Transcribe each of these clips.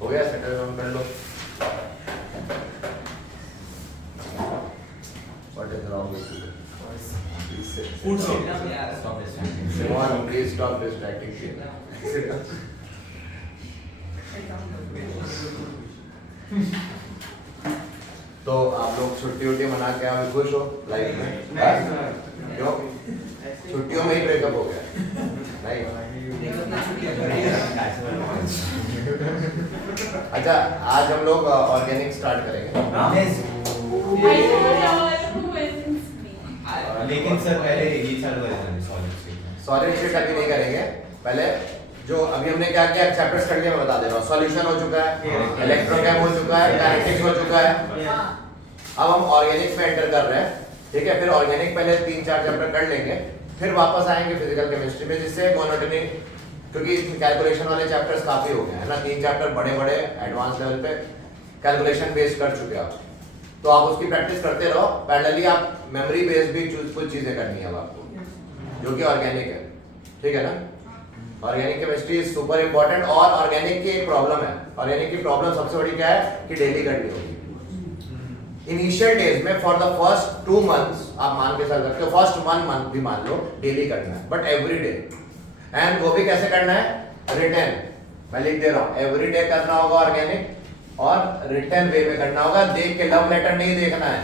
हो गया, settle down कर लो। What is wrong with you? Simon, please stop distracting me. तो आप लोग छुट्टी मना के अभी खुश हो लाइफ में? क्यों? छुट्टियों में ही ब्रेकअप हो गया? नहीं। अच्छा, आज हम लोग ऑर्गेनिक स्टार्ट करेंगे। लेकिन सर पहले ये चालू करेंगे सॉलिड स्टेट अभी नहीं करेंगे। पहले जो अभी हमने क्या किया चैप्टर्स कर लिया, मैं बता दे रहा हूँ। सॉल्यूशन हो चुका है, इलेक्ट्रोकेम हो चुका है, काइनेटिक्स हो चुका है। अब हम ऑर्गेनिक्स में एंटर कर रहे हैं, ठीक है। फिर ऑर्गेनिक पहले 3-4 चैप्टर कर लेंगे, फिर वापस आएंगे फिजिकल केमिस्ट्री में, जिससे मोनोटनी, क्योंकि कैलकुलेशन वाले चैप्टर्स काफी हो गए हैं ना। 3 चैप्टर बड़े एडवांस लेवल पे कैलकुलेशन बेस्ड कर चुके हैं आप, तो आप उसकी प्रैक्टिस करते रहो। पैरेलली आप मेमोरी बेस्ड भी कुछ चीजें करनी है अब आपको, जो कि ऑर्गेनिक है, ठीक है ना। Organic chemistry is super important. और ऑर्गेनिक की एक प्रॉब्लम है, ऑर्गेनिक की प्रॉब्लम सबसे बड़ी क्या है कि डेली करनी होगी। इनिशियल डेज में फॉर द फर्स्ट 2 मंथ्स आप मान के चल सकते हो, फर्स्ट 1 मंथ भी मान लो डेली करना है, बट एवरी डे। एंड वो भी कैसे करना है? रिटर्न, मैं लिख दे रहा हूं, एवरी डे करना होगा ऑर्गेनिक, और रिटर्न वे में करना होगा। देख के लव लेटर नहीं देखना है,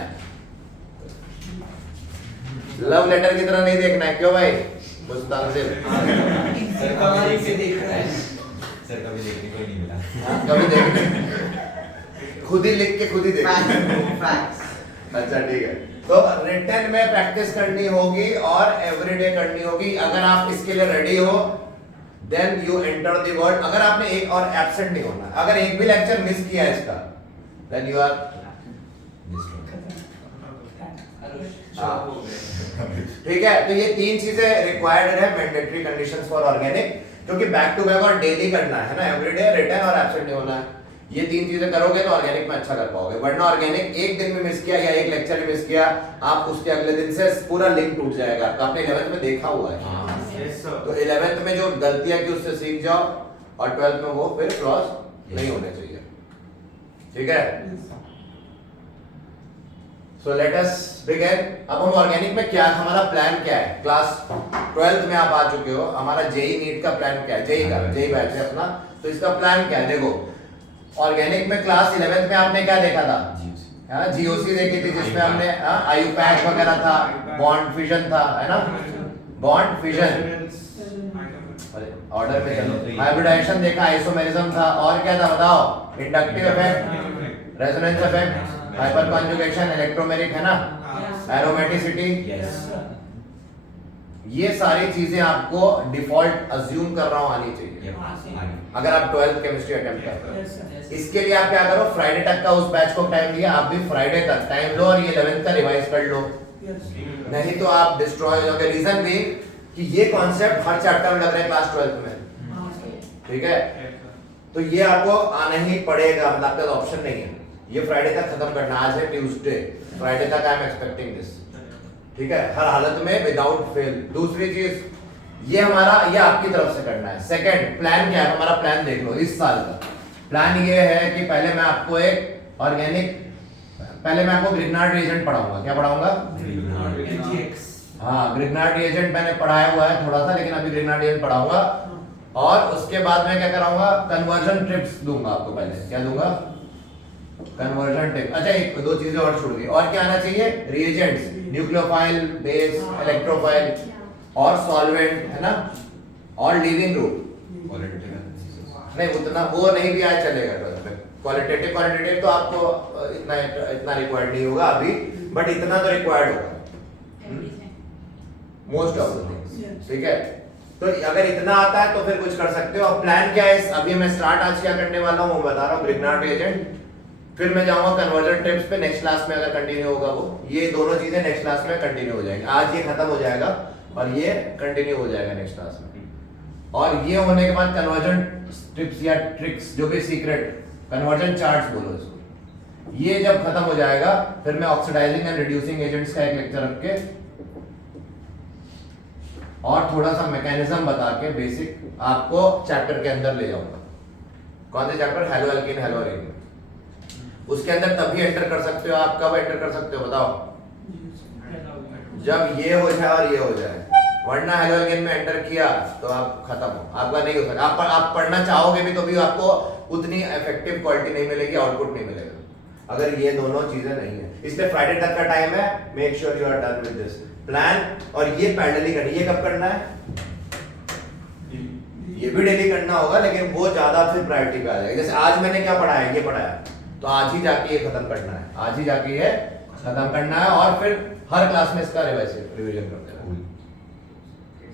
लव लेटर की तरह नहीं देखना है। क्यों भाई? मुस्तानसिर सर कभी देख रहा है, सर कभी देखने को ही नहीं मिला। कभी देखने, खुद ही लिख के खुद ही देख। अच्छा ठीक है, तो रिटर्न में प्रैक्टिस करनी होगी और एवरीडे करनी होगी। अगर आप इसके लिए रेडी हो, then you enter the world. अगर आपने एक और एब्सेंट नहीं होना, अगर एक भी लेक्चर मिस किया है इसका, देन यू आर ठीक है। तो ये 3 चीजें रिक्वायर्ड है, मैंडेटरी कंडीशंस फॉर ऑर्गेनिक, क्योंकि बैक टू बैक और डेली करना है ना, एवरीडे, रिटर्न और एब्सेंट नहीं होना है। ये 3 चीजें करोगे तो ऑर्गेनिक में अच्छा कर पाओगे। वरना ऑर्गेनिक एक दिन में मिस किया या एक लेक्चर में मिस किया, आप उसके अगले दिन से पूरा लिंक टूट जाएगा। आपने 11th में देखा हुआ है। तो 11th में जो गलतियां की उससे सीख जाओ, और 12th में वो फिर क्रॉस नहीं होने चाहिए, ठीक है। So let us begin. अब हम ऑर्गेनिक में क्या, हमारा प्लान क्या है? क्लास 12th में आप आ चुके हो, हमारा जेई नीट का प्लान क्या है? जेई बैच है अपना, तो इसका प्लान क्या है? देखो, ऑर्गेनिक में क्लास 11th में आपने क्या देखा था? जीओसी देखी थी, जिसमें हमने आईयूपैक वगैरह था, बॉन्ड फिजन था, है ना, बॉन्ड फिजन, ऑर्डर पे चलो, हाइब्रिडाइजेशन देखा, आइसोमेरिज्म था, और क्या था बताओ? Inductive effect, resonance effect, hyper conjugation, electromeric, है ना, एरोमेटिसिटी। ये सारी चीजें आपको डिफॉल्ट अज्यूम कर रहा हूं आनी चाहिए अगर आप 12th केमिस्ट्री अटेम्प्ट कर रहे हो। इसके लिए आप क्या करो, फ्राइडे तक का उस बैच को टाइम दिया, आप भी फ्राइडे तक टाइम लो और ये 11th का रिवाइज कर लो, नहीं तो आप डिस्ट्रॉय हो जाओगे। रीजन भी कि ये कॉन्सेप्ट हर चैप्टर में लग रहा है क्लास 12th में, ठीक है। तो ये आपको आना ही पड़ेगा, मतलब आपका ऑप्शन नहीं है। ये फ्राइडे तक खत्म करना, आज है ट्यूसडे, फ्राइडे तक आई एम एक्सपेक्टिंग दिस, ठीक है, हर हालत में विदाउट फेल। दूसरी चीज, ये हमारा, ये आपकी तरफ से करना है। सेकंड प्लान क्या है हमारा? प्लान देख लो इस साल का। प्लान ये है कि पहले मैं आपको एक ऑर्गेनिक, पहले मैं आपको ग्रिग्नार्ड रिएजेंट पढ़ाऊंगा। क्या पढ़ाऊंगा? हाँ, ग्रिग्नार्ड रिएजेंट मैंने पढ़ाया हुआ है थोड़ा सा, लेकिन अभी ग्रिग्नार्ड रिएजेंट पढ़ाऊंगा। और उसके बाद मैं क्या कराऊंगा? कन्वर्जन ट्रिप्स दूंगा आपको। पहले क्या दूंगा? Conversion tip. अच्छा, एक 2 चीजें और छूट गई। और क्या आना चाहिए? रिएजेंट्स, न्यूक्लियोफाइल, बेस, इलेक्ट्रोफाइल और सॉल्वेंट, है ना, और लीविंग ग्रुप। नहीं, उतना वो नहीं भी आज चलेगा। क्वालिटेटिव तो आपको इतना रिक्वायर्ड नहीं होगा अभी, बट इतना तो रिक्वायर्ड होगा मोस्ट ऑफ द थिंग्स, ठीक है। तो अगर इतना आता है तो फिर कुछ कर सकते हो। अब प्लान क्या है? अभी मैं स्टार्ट आज क्या करने वाला हूँ वो बता रहा हूँ, ग्रिग्नार्ड रिएजेंट, फिर मैं जाऊंगा कन्वर्जन टिप्स पे नेक्स्ट क्लास में, अगर कंटिन्यू होगा वो। ये दोनों चीजें नेक्स्ट क्लास में कंटिन्यू हो जाएंगी। आज ये खत्म हो जाएगा और ये कंटिन्यू हो जाएगा नेक्स्ट क्लास में। और ये होने के बाद कन्वर्जन टिप्स या ट्रिक्स, जो भी सीक्रेट कन्वर्जन चार्ट्स बोलो इसको, ये जब खत्म हो जाएगा फिर मैं ऑक्सीडाइजिंग एंड रिड्यूसिंग एजेंट्स का एक लेक्चर रख के और थोड़ा सा मैकेनिज्म बता के बेसिक आपको चैप्टर के अंदर ले जाऊंगा। कौन से chapter? Hello alkene, hello alkene. उसके अंदर तभी एंटर कर सकते हो आप, कब एंटर कर सकते हो बताओ? जब ये हो जाए और ये हो जाए, वरना हेलो एल्कीन में एंटर किया तो आप खत्म हो, आपका नहीं हो सकता। आप पढ़ना चाहोगे भी तो भी आपको उतनी इफेक्टिव क्वालिटी नहीं मिलेगी, आउटपुट नहीं मिलेगा अगर ये दोनों चीजें नहीं है। इसलिए फ्राइडे तक का टाइम है, make sure you are done with this plan. और ये पैरेलली करनी, ये कब करना है? ये भी डेली करना होगा, लेकिन वो ज्यादा फिर प्रायोरिटी पे आ जाएगा। जैसे आज मैंने क्या पढ़ाया, ये पढ़ाया, तो आज ही जाके ये खत्म करना है, आज ही जाके ये खत्म करना है और फिर हर क्लास में इसका रिवीजन करते रहना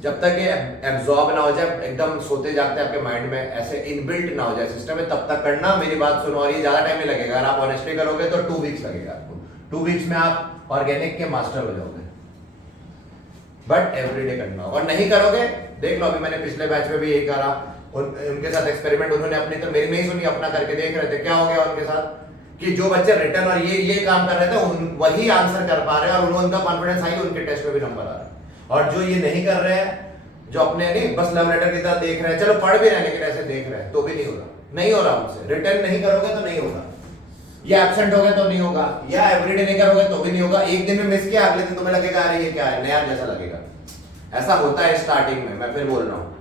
जब तक ये एब्जॉर्ब ना हो जाए, एकदम सोते जागते आपके माइंड में ऐसे इनबिल्ट ना हो जाए सिस्टम में, तब तक करना। मेरी बात सुनो, और ये ज्यादा टाइम नहीं लगेगा। अगर आप ऑनेस्टली करोगे तो 2 वीक्स लगेगा आपको। 2 वीक्स में आप ऑर्गेनिक के मास्टर हो जाओगे, बट एवरीडे करना होगा। और नहीं करोगे, देख लो, अभी मैंने पिछले बैच में भी यही करा, उनके साथ एक्सपेरिमेंट उन्होंने अपनी तो मेरी नहीं सुनी, अपना करके देख रहे थे। क्या हो गया उनके साथ कि जो बच्चे रिटर्न और ये काम कर रहे थे वही आंसर कर पा रहे हैं और उनका कॉन्फिडेंस हाई, उनके टेस्ट में भी नंबर आ रहा है। और जो ये नहीं कर रहे हैं, जो अपने नहीं बस लव लेटर की तरह देख रहे हैं, चलो पढ़ भी रहे हैं लेकिन ऐसे देख रहे हैं, तो भी नहीं होगा, नहीं हो रहा उनसे। रिटर्न नहीं करोगे तो नहीं होगा, या एब्सेंट हो गए तो नहीं होगा, या एवरीडे नहीं करोगे तो भी नहीं होगा। एक दिन में मिस किया, अगले दिन तुम्हें लगेगा अरे ये क्या है, नया जैसा लगेगा। ऐसा होता है स्टार्टिंग में, मैं फिर बोल रहा हूँ,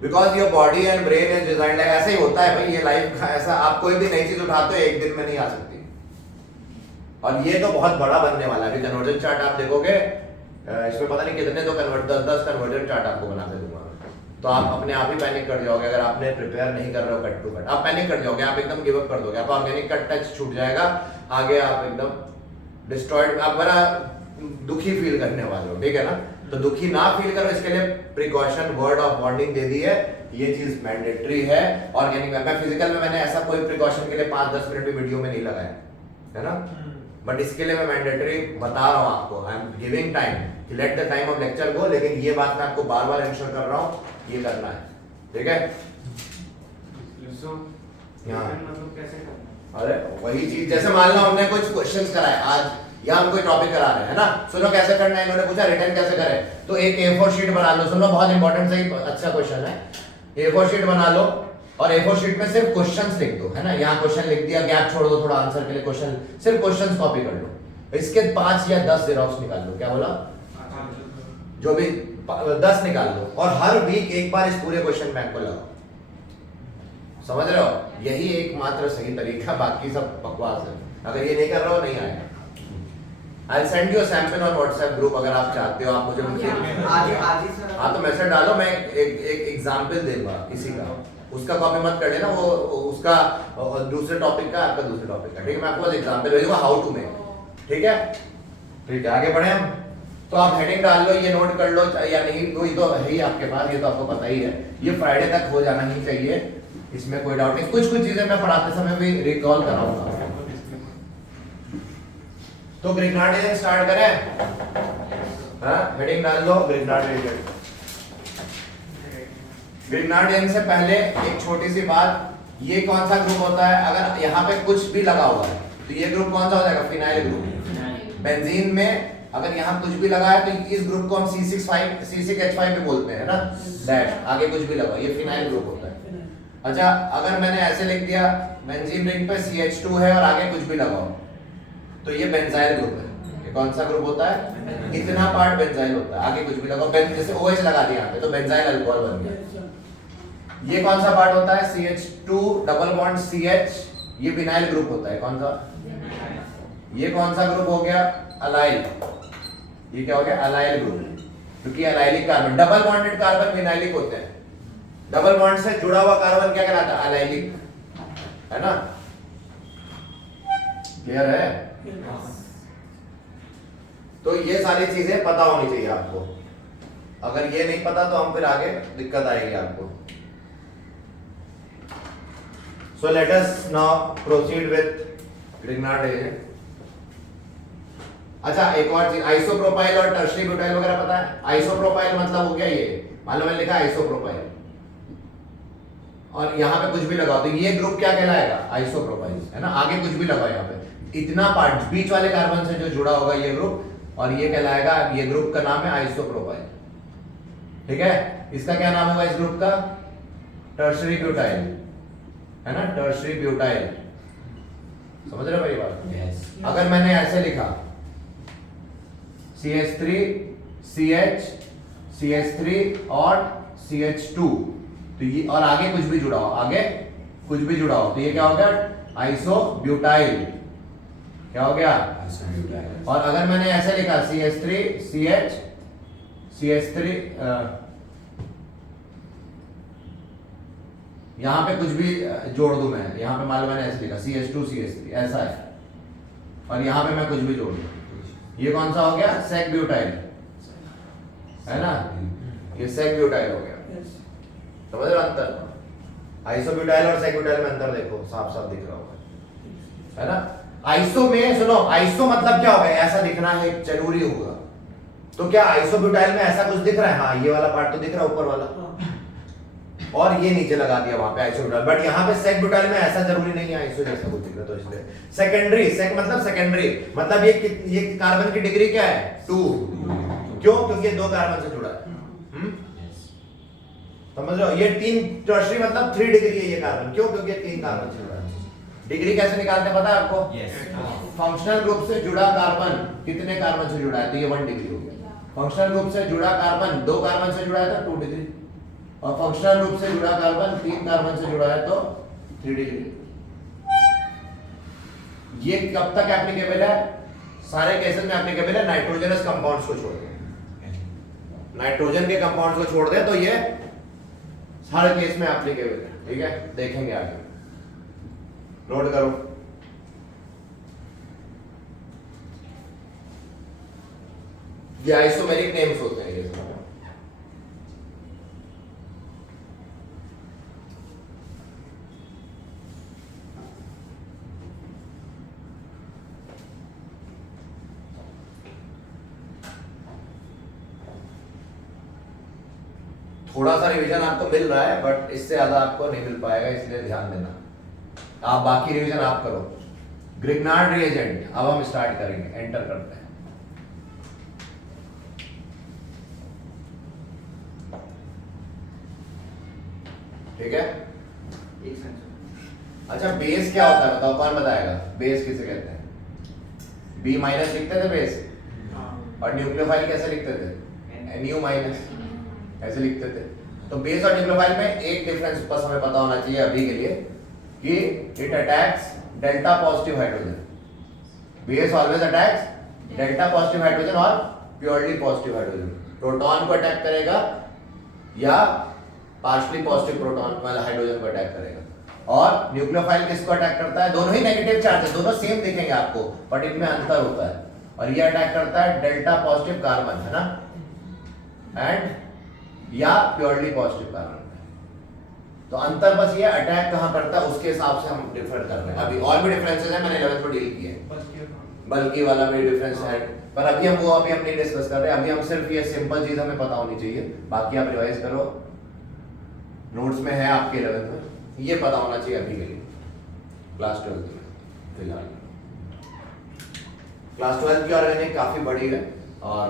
because your body and brain is designed like, ऐसे ही होता है भाई ये लाइफ का। ऐसा आप कोई भी नई चीज उठाते हो एक दिन में नहीं आ सकती। और ये तो बहुत बड़ा बनने वाला है। कन्वर्जन चार्ट आप देखोगे, इसमें पता नहीं कितने तो 10 कन्वर्जन चार्ट आपको बना के दूंगा, तो आप अपने आप ही पैनिक कर जाओगे। अगर आपने प्रिपेयर नहीं कर रहे हो कट टू कट, आप पैनिक कर जाओगे, आप एकदम गिव अप कर दोगे, आप ऑर्गेनिक का टच छूट जाएगा, आगे आप एकदम डिस्ट्रॉयड, आप बड़ा दुखी फील करने वाले हो, ठीक है ना। तो दुखी ना फील करो, इसके लिए प्रिकॉशन वर्ड ऑफ वार्निंग दे दी है, ये चीज मैंडेटरी है। ऑर्गेनिक में, मैं फिजिकल में मैंने ऐसा कोई प्रिकॉशन के लिए 5-10 मिनट भी वीडियो में नहीं लगाया है ना, बट इसके लिए मैं मैंडेटरी बता रहा हूँ आपको। I am giving time, let the time of lecture go, लेकिन ये बात मैं आपको बार बार इंश्योर कर रहा हूँ, ये करना है, ठीक है। अरे वही चीज, जैसे मान लो हमने कुछ क्वेश्चंस कराए आज, या हम कोई टॉपिक करा रहे हैं ना, सुनो कैसे करना है, इन्होंने पूछा रिटर्न कैसे करें, तो एक A4 शीट बना लो। सुनो बहुत इंपॉर्टेंट, सही अच्छा क्वेश्चन है। A4 शीट बना लो और A4 शीट में सिर्फ क्वेश्चंस लिख दो, है ना। यहाँ क्वेश्चन लिख दिया, गैप छोड़ दो थोड़ा आंसर के लिए, क्वेश्चन सिर्फ क्वेश्चंस कॉपी कर लो, इसके 5 या 10 जेरॉक्स निकाल लो। क्या बोला? जो भी 10 निकाल लो और हर वीक एक बार इस पूरे क्वेश्चन बैंक को लगाओ। समझ रहे हो? यही एकमात्र सही तरीका, बाकी सब बकवास है। अगर ये नहीं कर रहे हो नहीं आएगा। I'll send you a sample on WhatsApp group, अगर आप चाहते हो। आप मुझे हाँ तो मैसेज डालो, मैं एक एग्जाम्पल दूंगा किसी का, उसका कॉपी मत कर लेना, वो उसका दूसरे टॉपिक का, आपका दूसरे टॉपिक का, ठीक है। मैं आपको एग्जाम्पल भेजूंगा हाउ टू मेक, ठीक है। ठीक है, आगे बढ़े हम। तो आप हेडिंग डाल लो, ये नोट कर लो या नहीं, कोई तो है ही आपके पास, ये तो आपको पता ही है। ये फ्राइडे तक हो जाना ही चाहिए, इसमें कोई डाउट नहीं। कुछ चीजें मैं पढ़ाते समय भी रिकॉल कराऊंगा। तो ग्रिग्नार्ड स्टार्ट करें, हाँ हेडिंग डाल लो ग्रिग्नार्ड एजेंट। ग्रिग्नार्ड से पहले एक छोटी सी बात, ये कौन सा ग्रुप होता है? अगर यहाँ पे कुछ भी लगा हुआ है तो ये ग्रुप कौन सा हो जाएगा? Phenyl group. बेंजीन में अगर यहाँ कुछ भी लगा है तो इस ग्रुप को हम C6H5 भी बोलते हैं ना, डैश आगे कुछ भी लगा, ये फिनाइल ग्रुप होता है। अच्छा, अगर मैंने ऐसे लिख दिया बेंजीन रिंग पे CH2 है और आगे कुछ भी लगाओ तो ये बेंजाइल ग्रुप है। ये कौन सा ग्रुप होता है? इतना पार्ट बेंजाइल होता है, आगे कुछ भी लगाओ, जैसे OH लगा दिया यहाँ पे तो बेंजाइल अल्कोहल बन गया। ये कौन सा पार्ट होता है? CH2 डबल बॉन्ड CH, ये विनाइल ग्रुप होता है। कौन सा? ये कौन सा ग्रुप हो गया? अलाइल। ये क्या हो गया? अलाइल ग्रुप, क्योंकि allylic carbon, double bonded carbon vinylic होते हैं। डबल बॉन्ड से जुड़ा हुआ कार्बन क्या कहलाता है? अलाइलिक, है ना। क्लियर है? तो ये सारी चीजें पता होनी चाहिए आपको। अगर ये नहीं पता तो हम फिर आगे दिक्कत आएगी आपको। So let us now proceed with Grignard agent. अच्छा, एक और चीज, आइसोप्रोपाइल और टर्शरी ब्यूटाइल वगैरह पता है? आइसोप्रोपाइल मतलब हो गया ये, मान लो मैंने लिखा आइसोप्रोपाइल, और यहाँ पे कुछ भी लगाओ तो ये ग्रुप क्या कहलाएगा, आइसोप्रोपाइल, है ना। आगे कुछ भी लगाओ यहाँ पे, इतना पार्ट बीच वाले कार्बन से जो जुड़ा होगा ये ग्रुप, और ये कहलाएगा, ये ग्रुप का नाम है आइसोप्रोपाइल, ठीक है। इसका क्या नाम होगा इस ग्रुप का, टर्शरी ब्यूटाइल, है ना, टर्शरी ब्यूटाइल। समझ रहे हो मेरी बात? Yes. अगर मैंने ऐसे लिखा CH3 CH CH3 और CH2, तो ये, और आगे कुछ भी जुड़ा हो, आगे कुछ भी जुड़ा हो, तो ये क्या हो गया, आइसोब्यूटाइल। क्या हो गया, आइसोब्यूटाइल। और अगर मैंने ऐसे लिखा CH3 CH CH3, यहां पे कुछ भी जोड़ दूं मैं, यहां पे मान लो मैंने ऐसे लिखा CH2 CH3 ऐसा है, और यहां पे मैं कुछ भी जोड़ दूं, ये कौन सा हो गया, सेक ब्यूटाइल, है ना, ये सेक ब्यूटाइल हो गया। समझ रहे हो अंतर, आइसोब्यूटाइल और सेक ब्यूटाइल में अंतर देखो, साफ साफ दिख रहा होगा, है ना। आइसो में सुनो, आइसो मतलब क्या होगा, ऐसा दिखना है जरूरी होगा, तो क्या आइसोब्यूटाइल में ऐसा कुछ दिख रहा है, हाँ ये वाला पार्ट तो दिख रहा है ऊपर वाला, और ये नीचे लगा दिया वहां पे आइसोब्यूटाइल, बट यहाँ पे सेक ब्यूटाइल में ऐसा जरूरी नहीं है आइसो जैसा कुछ दिख रहा, तो इसलिए सेकेंडरी, सेक मतलब सेकेंडरी, मतलब ये कार्बन की डिग्री क्या है, 2, क्यों, क्योंकि ये 2 कार्बन से जुड़ा है। समझ रहे हो, ये 3 टर्शरी मतलब 3 डिग्री है ये कार्बन, क्यों, क्योंकि ये 3 कार्बन से जुड़ा है। डिग्री कैसे निकालते हैं पता है आपको, Yes. फंक्शनल ग्रुप से जुड़ा कार्बन कितने कार्बन से जुड़ा है, तो ये 1 डिग्री हो गया। फंक्शनल ग्रुप से जुड़ा कार्बन 2 कार्बन से जुड़ा है तो 2 डिग्री, और फंक्शनल ग्रुप से जुड़ा कार्बन 3 कार्बन से जुड़ा है तो 3 डिग्री। ये कब तक एप्लीकेबल है, सारे केसेस में एप्लीकेबल है, नाइट्रोजनस कंपाउंड्स को छोड़ दें, नाइट्रोजन के कंपाउंड्स को छोड़ दें तो ये हर केस में एप्लीकेबल है, ठीक है। देखेंगे आगे, नोट करो। ये आइसोमेरिक नेम्स होते हैं ये सब। थोड़ा सा रिवीजन आपको मिल रहा है, बट इससे ज्यादा आपको नहीं मिल पाएगा, इसलिए ध्यान देना। आप बाकी रिवीजन आप करो। ग्रिग्नार्ड रिएजेंट, अब हम स्टार्ट करेंगे, एंटर करते हैं। ठीक है, अच्छा बेस क्या होता है बताओ, कौन बताएगा, बेस किसे कहते हैं, B माइनस लिखते थे बेस, और न्यूक्लियोफाइल कैसे लिखते थे, NU माइनस ऐसे लिखते थे। तो बेस और न्यूक्लियोफाइल में एक डिफरेंस बस हमें पता होना चाहिए अभी के लिए, कि it attacks delta positive hydrogen, base always attacks delta positive hydrogen और प्योरली पॉजिटिव हाइड्रोजन। प्रोटॉन को अटैक करेगा या पार्शियली पॉजिटिव प्रोटॉन वाला हाइड्रोजन को अटैक करेगा। और न्यूक्लियोफाइल किसको अटैक करता है, दोनों ही नेगेटिव चार्ज है, दोनों सेम दिखेंगे आपको, बट इनमें अंतर होता है। और ये अटैक करता है डेल्टा पॉजिटिव कार्बन, है ना, एंड या प्योरली पॉजिटिव कार्बन। तो अंतर बस ये अटैक कहां करता है उसके हिसाब से हम डिफर कर रहे हैं। अभी और भी डिफरेंसेस हैं, मैंने 11th में डील किए हैं, बल्कि वाला भी डिफरेंस है, पर अभी हम नहीं डिस्कस कर रहे। अभी हम सिर्फ ये सिंपल चीज हमें पता होनी चाहिए, बाकी आप रिवाइज करो, नोट्स में है आपके 11th में, ये पता होना चाहिए अभी के लिए। क्लास 12 में फिलहाल क्लास 12 की ऑर्गेनिक काफी बड़ी है और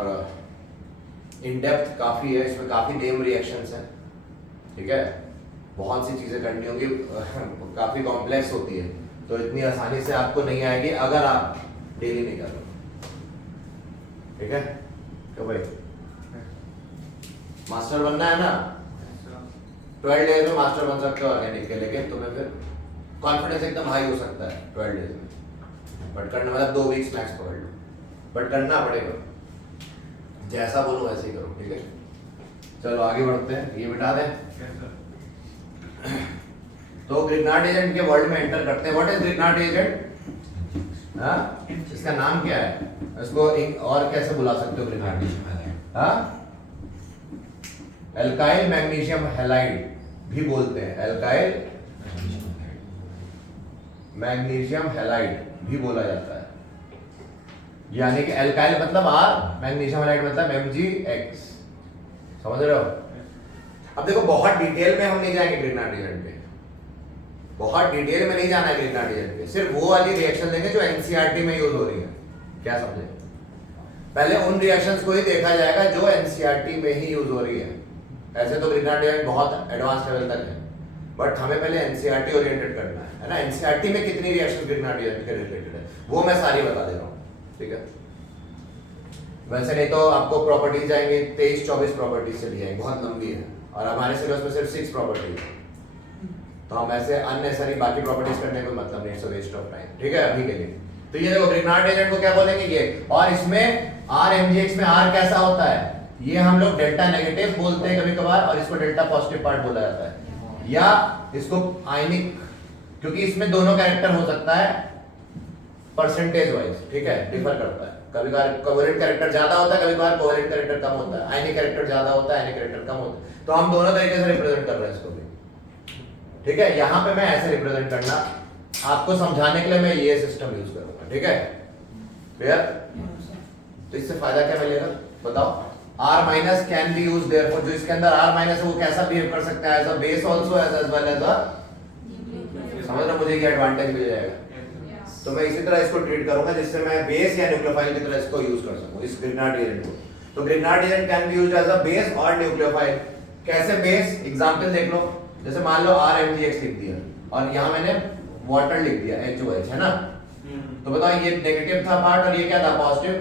इन डेप्थ काफी है, इसमें काफी नेम रिएक्शंस हैं, ठीक है, बहुत सी चीजें करनी होगी, काफी कॉम्प्लेक्स होती है, तो इतनी आसानी से आपको नहीं आएगी अगर आप डेली नहीं कर रहे, ठीक है। तो भाई मास्टर बनना है ना, 12 डेज में मास्टर बन सकते हो ऑर्गेनिक के, लेकिन तुम्हें फिर कॉन्फिडेंस एकदम हाई हो सकता है 12 डेज में, बट करना मतलब 2 वीक्स मैक्स पकड़ लो, बट करना पड़ेगा, जैसा बोलो वैसे ही करो, ठीक है। चलो आगे बढ़ते हैं, ये मिटा दें। तो ग्रिग्नार्ड एजेंट के वर्ल्ड में एंटर करते हैं। व्हाट इज ग्रिग्नार्ड एजेंट, हाँ, इसका नाम क्या है, इसको एक और कैसे बुला सकते हो ग्रिग्नार्ड एजेंट, हाँ, एल्काइल मैग्नीशियम हैलाइड भी बोलते हैं, एल्काइल मैग्नीशियम हैलाइड भी बोला जाता है, यानी कि एल्काइल मतलब R, मैग्नीशियम हैलाइड मतलब Mgx, समझ रहे हो। अब देखो बहुत डिटेल में हम नहीं जाएंगे ग्रिग्नार्ड एजेंट पे, बहुत डिटेल में नहीं जाना है ग्रिग्नार्ड एजेंट पे, सिर्फ वो वाली रिएक्शन देंगे जो एनसीईआरटी में यूज हो रही है। क्या समझे? पहले उन रिएक्शंस को ही देखा जाएगा जो एनसीईआरटी में ही यूज हो रही है। ऐसे तो ग्रिग्नार्ड एजेंट बहुत एडवांस लेवल तक है, बट हमें पहले एनसीईआरटी ओरिएंटेड करना है ना। एनसीईआरटी में कितनी रिएक्शंस ग्रिग्नार्ड एजेंट के रिलेटेड है वो मैं सारी बता दे रहा हूँ, ठीक है। वैसे नहीं तो आपको प्रॉपर्टीज आएंगे 23-24 प्रॉपर्टीज चली जाएंगी, बहुत लंबी है, और हमारे सिलेबस में सिर्फ 6 प्रॉपर्टीज है, तो हम ऐसे अननेसेसरी बाकी प्रॉपर्टीज करने का मतलब नहीं, it's a waste of time, ठीक है अभी के लिए। तो ये देखो ग्रिग्नार्ड एजेंट को क्या बोलेंगे ये, और इसमें R MgX में R कैसा होता है, ये हम लोग डेल्टा नेगेटिव बोलते हैं कभी कभार, और इसको डेल्टा पॉजिटिव पार्ट बोला जाता है, या इसको आयनिक, क्योंकि इसमें दोनों कैरेक्टर हो सकता है परसेंटेज वाइज, ठीक है, डिफर करता है। कभी कभार कोवेलेंट कैरेक्टर ज्यादा होता है, कभी कभार कोवेलेंट कैरेक्टर कम होता है, आयनिक कैरेक्टर ज्यादा होता है, आयनिक कैरेक्टर कम होता है, तो हम दोनों तरीके से रिप्रेजेंट कर रहे हैं इसको भी, ठीक है। यहाँ पे मैं ऐसे रिप्रेजेंट करना आपको समझाने के लिए मैं ये सिस्टम यूज करूंगा, ठीक है, क्लियर। तो इससे फायदा क्या मिलेगा बताओ। R minus can be use therefore, जो इसके अंदर R माइनस है वो कैसा बिहेव कर सकता है, as a base also as well as a, समझ रहे हो मुझे ये एडवांटेज मिल जाएगा। तो मैं इसी तरह इसको ट्रीट करूंगा जिससे मैं बेस या न्यूक्लियोफाइल की तरह इसको यूज कर सकूं, इस ग्रिग्नार्ड एजेंट को। तो Grignard agent can be used as a base और न्यूक्लियोफाइल। कैसे बेस, एग्जांपल देख लो, जैसे मान लो R MgX लिख दिया और यहाँ मैंने वाटर लिख दिया HOH, है ना, तो बताओ ये नेगेटिव था पार्ट और ये क्या था पॉजिटिव,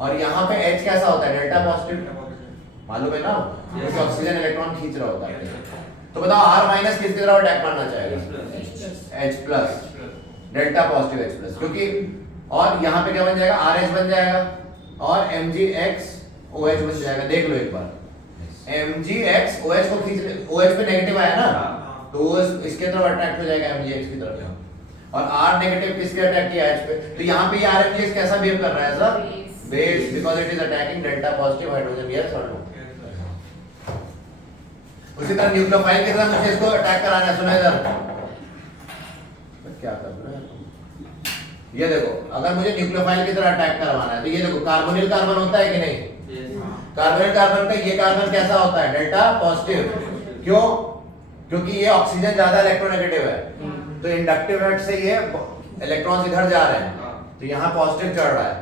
और यहाँ पे H कैसा होता है डेल्टा पॉजिटिव, मालूम है ना, क्योंकि ऑक्सीजन इलेक्ट्रॉन खींच रहा होता है। तो बताओ R माइनस किसकी तरफ अटैक करना चाहेगा, H plus, delta positive H plus, क्योंकि और यहाँ पे क्या बन जाएगा RH बन जाएगा और MgX OH बन जाएगा। देख लो एक बार, MgX OH को खींच, OH पे नेगेटिव आया ना, तो वो इसके तरफ अट्रैक्ट हो जाएगा MgX की तरफ, और R नेगेटिव किसके अटैक किया H पे, तो यहाँ पे R MgX कैसा बिहेव कर रहा है sir, base, because it is attacking delta positive hydrogen, yes और नो। उसी तरह न्यूक्लियोफाइल की तरह मुझे इसको अटैक कराना है, सुनो इधर क्या करना है, ये देखो अगर मुझे न्यूक्लियोफाइल की तरह अटैक करवाना है तो ये देखो कार्बोनिल कार्बन होता है कि नहीं, कार्बोनिल कार्बन का ये कार्बन कैसा होता है डेल्टा पॉजिटिव, क्यों, क्योंकि ये ऑक्सीजन ज्यादा इलेक्ट्रोनेगेटिव है, तो इंडक्टिव इफेक्ट से ये इलेक्ट्रॉन्स इधर जा रहे हैं, तो यहाँ पॉजिटिव चढ़ रहा है,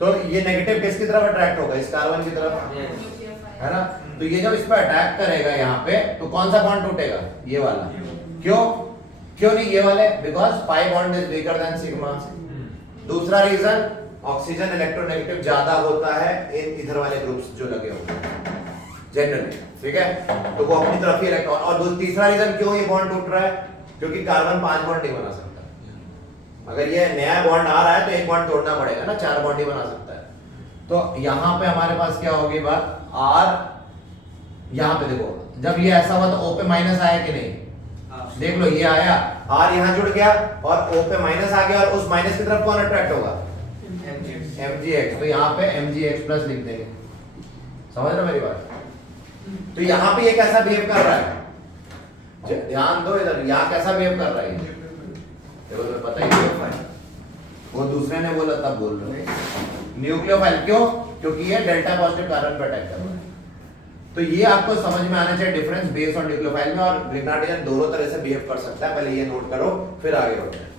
तो ये नेगेटिव किसकी तरफ अट्रैक्ट होगा, इस कार्बन की तरफ, है ना। तो ये जब इस पर अटैक करेगा यहाँ पे तो कौन सा बॉन्ड टूटेगा, ये वाला, क्यों, क्यों नहीं ये वाले, because pi bond is weaker then sigma. दूसरा रीजन, ऑक्सीजन इलेक्ट्रोनेगेटिव ज्यादा होता है इन इधर वाले ग्रुप्स जो लगे होंगे जनरली, ठीक है, तो वो अपनी तरफ ही इलेक्ट्रॉन, और तीसरा रीजन क्यों ये बॉन्ड टूट रहा है, क्योंकि कार्बन 5 बॉन्ड नहीं बना सकता, अगर ये नया बॉन्ड आ रहा है तो एक बॉन्ड तोड़ना पड़ेगा ना, 4 बॉन्ड ही बना सकता है। तो यहाँ पे हमारे पास क्या होगी बात, R, यहाँ पे देखो जब ये ऐसा हुआ तो O पे माइनस आया कि नहीं, देख लो ये आया, R यहाँ जुड़ गया और O पे माइनस आ गया, और उस माइनस की तरफ कौन अट्रैक्ट होगा, MgX, तो यहाँ पे MgX प्लस लिख देंगे, समझ रहे मेरी बात। तो यहाँ पे ये कैसा बिहेव कर रहा है, ध्यान दो इधर, यहाँ कैसा बिहेव कर रहा है, देखो तो पता ही है, वो दूसरे ने बोला तब बोल रहे न्यूक्लियोफाइल, क्यों, क्योंकि ये डेल्टा पॉजिटिव कार्बन पर अटैक कर रहा है। तो ये आपको समझ में आना चाहिए डिफरेंस बेस और न्यूक्लियोफाइल में, और ग्रिग्नार्ड एजेंट दोनों तरह से बिहेव कर सकता है, पहले ये नोट करो फिर आगे बढ़ते हैं।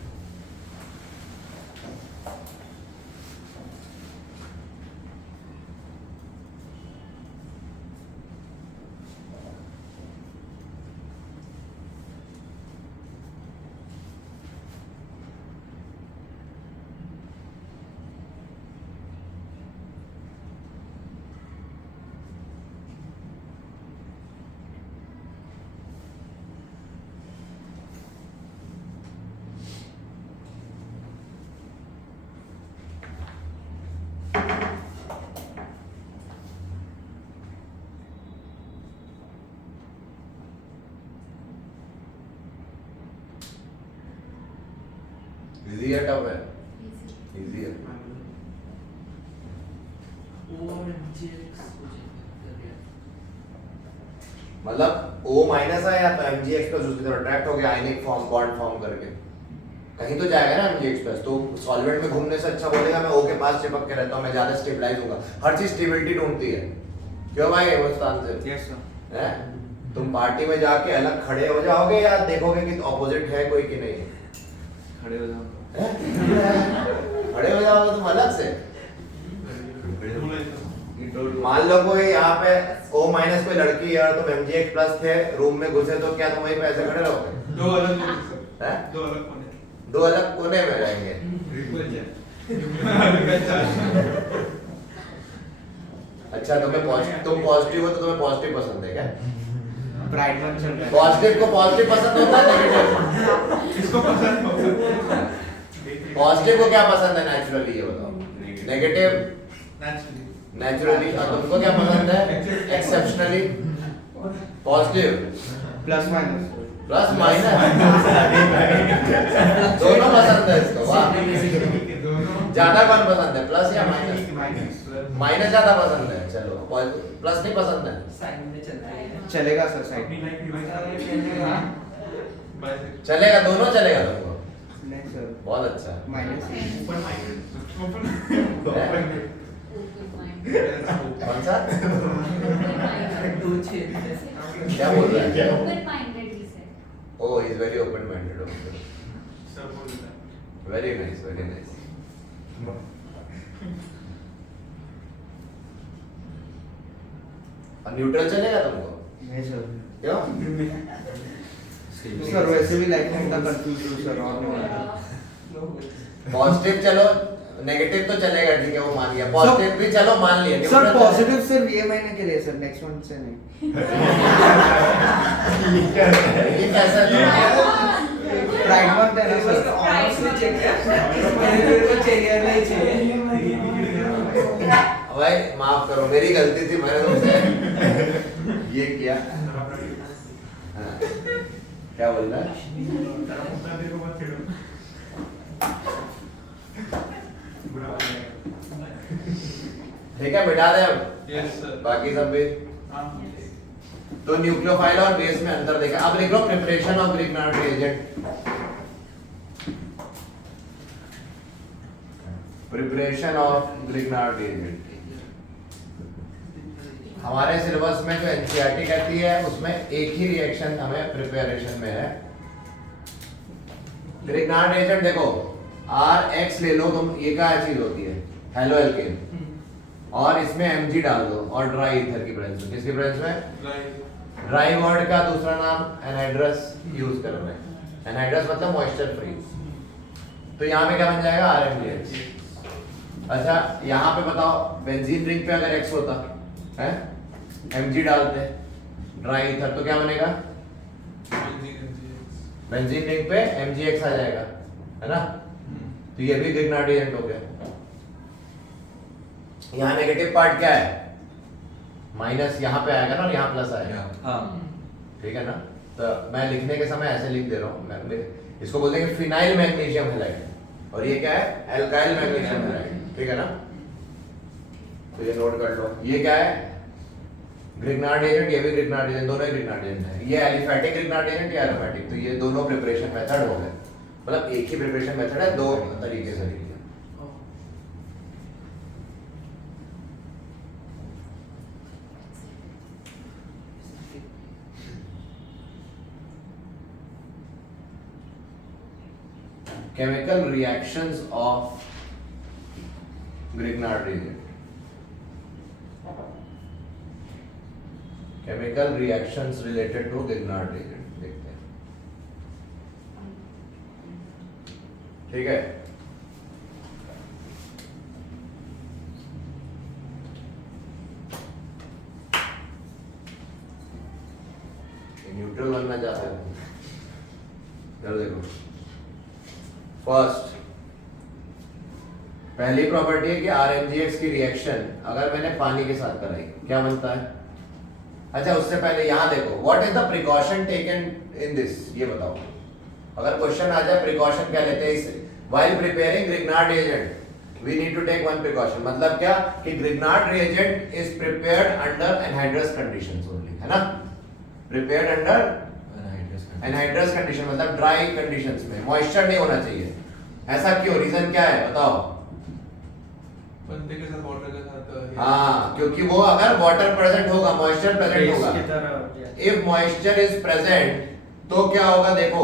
इजी है टफ है, इजी है, मतलब O माइनस आया तो MgX प्लस उसकी तरफ अट्रैक्ट हो गया, आयनिक फॉर्म बॉन्ड फॉर्म करके कहीं तो जाएगा ना MgX प्लस, तो सॉल्वेंट में घूमने से अच्छा बोलेगा मैं O के पास चिपक के रहता हूँ, मैं ज्यादा स्टेबलाइज होगा, हर चीज स्टेबिलिटी ढूंढती है, क्यों भाई वो स्थान से, यस सर, है तुम पार्टी में जाके अलग खड़े हो जाओगे या देखोगे कि ऑपोजिट है कोई कि नहीं? खड़े हो जाओ। खड़े हो जाओगे तुम अलग से। मान लो कोई यहाँ पे O माइनस कोई लड़की है और तुम MGX प्लस थे रूम में घुसे तो क्या तुम वहीं पे ऐसे खड़े रहोगे? दो अलग हैं? दो अलग कोने में रहेंगे। अच्छा तुम पॉजिटिव हो तो तुम्हें पॉजिटिव पसंद है क्या? प्राइड मंथ चल रहा है। पॉजिटिव को पॉजिटिव पसंद होता है नेगेटिव? किसको पसंद होगा? पॉजिटिव को क्या पसंद है नेचुरली ये बताओ? Negative Naturally. नेचुरली और तुमको क्या पसंद है? Exceptionally positive plus minus plus minus दोनों पसंद है इसको। वाह ज्यादा कौन पसंद है प्लस या माइनस? माइनस ज्यादा पसंद है। चलो प्लस नहीं पसंद है? चलेगा सर साइड चलेगा दोनों चलेगा तुमको? नहीं सर बहुत अच्छा माइनस कौन सा क्या बोल रहा है? Oh, he's very open-minded. Okay. Very nice, very nice. और न्यूट्रल चलेगा तुमको? नहीं सर क्यों? सर वैसे भी लाइफ में इतना कंफ्यूज हूँ सर और नहीं पॉजिटिव चलो नेगेटिव तो चलेगा ठीक है वो मान लिया। पॉजिटिव भी चलो मान लिया। सर neutral पॉजिटिव सिर्फ ये महीने के लिए सर नेक्स्ट मंथ से नहीं चलेगा। ये कैसा है? प्राइड मंथ है ना सर भाई माफ करो मेरी गलती थी मैंने तुमसे ये किया। हाँ। क्या बोल रहा है? ठीक है मिटा दे अब Yes, sir. बाकी सब भी। हाँ. तो न्यूक्लियोफाइल और बेस में अंतर देखा। अब लिख लो preparation of Grignard reagent. Preparation of Grignard reagent हमारे सिलेबस में जो एनसीईआरटी कहती है उसमें एक ही रिएक्शन हमें प्रिपरेशन में है। ग्रिग्नार्ड रिएजेंट देखो RX ले लो तुम, ये क्या चीज होती है? Halo alkane. और इसमें Mg डाल दो और ड्राई ईथर की प्रेजेंस में। किसकी प्रेजेंस में? ड्राई वर्ड का दूसरा नाम एनहाइड्रस यूज कर रहे हैं। एनहाइड्रस मतलब मॉइस्चर फ्री। तो यहाँ पे क्या बन जाएगा? RMDX। अच्छा यहाँ पे बताओ बेंजीन रिंग पे अगर X होता है Mg डालते ड्राई ईथर तो क्या बनेगा? बेंजीन रिंग पे MgX आ जाएगा है ना? तो ये भी ग्रिग्नार्ड रिएजेंट हो गया। यहाँ नेगेटिव पार्ट क्या है? माइनस यहाँ पे आएगा ना और यहाँ प्लस आएगा। हाँ ठीक है ना? तो मैं लिखने के समय ऐसे लिख दे रहा हूँ। इसको बोलते हैं फिनाइल मैग्नीशियम हैलाइड और ये क्या है? Alkyl magnesium halide. ठीक है ना? तो ये नोट कर लो। ये क्या है? Grignard agent. ये भी ग्रिग्नार्ड एजेंट, दोनों ही ग्रिग्नार्ड एजेंट है। ये एलिफैटिक ग्रिग्नार्ड एजेंट या एरोमेटिक। तो ये दोनों प्रिपरेशन मेथड हो गए। मतलब एक ही प्रिपरेशन मेथड है, दो तरीके से लिखिए। Chemical reactions of Grignard reagent. Chemical reactions related to Grignard reagent देखते हैं। ठीक है? न्यूट्रल बनना चाहते हैं। इधर देखो। फर्स्ट पहली प्रॉपर्टी है कि RMgX की रिएक्शन अगर मैंने पानी के साथ कराई क्या बनता है? अच्छा उससे पहले यहाँ देखो what is the precaution taken in this, ये बताओ। अगर क्वेश्चन आ जाए प्रिकॉशन क्या लेते हैं इस while preparing Grignard reagent we need to take one precaution. मतलब क्या कि Grignard reagent is prepared under anhydrous conditions only, है ना? प्रिपेयर्ड अंडर एनहाइड्रस कंडीशन मतलब ड्राई कंडीशंस में, मॉइस्चर नहीं होना चाहिए। ऐसा क्यों? रीजन क्या है बताओ? बनते के साथ वाटर के साथ हाँ, क्योंकि वो अगर वाटर प्रेजेंट होगा, मॉइस्चर प्रेजेंट Base होगा, की तरह इफ मॉइस्चर इज प्रेजेंट तो क्या होगा, देखो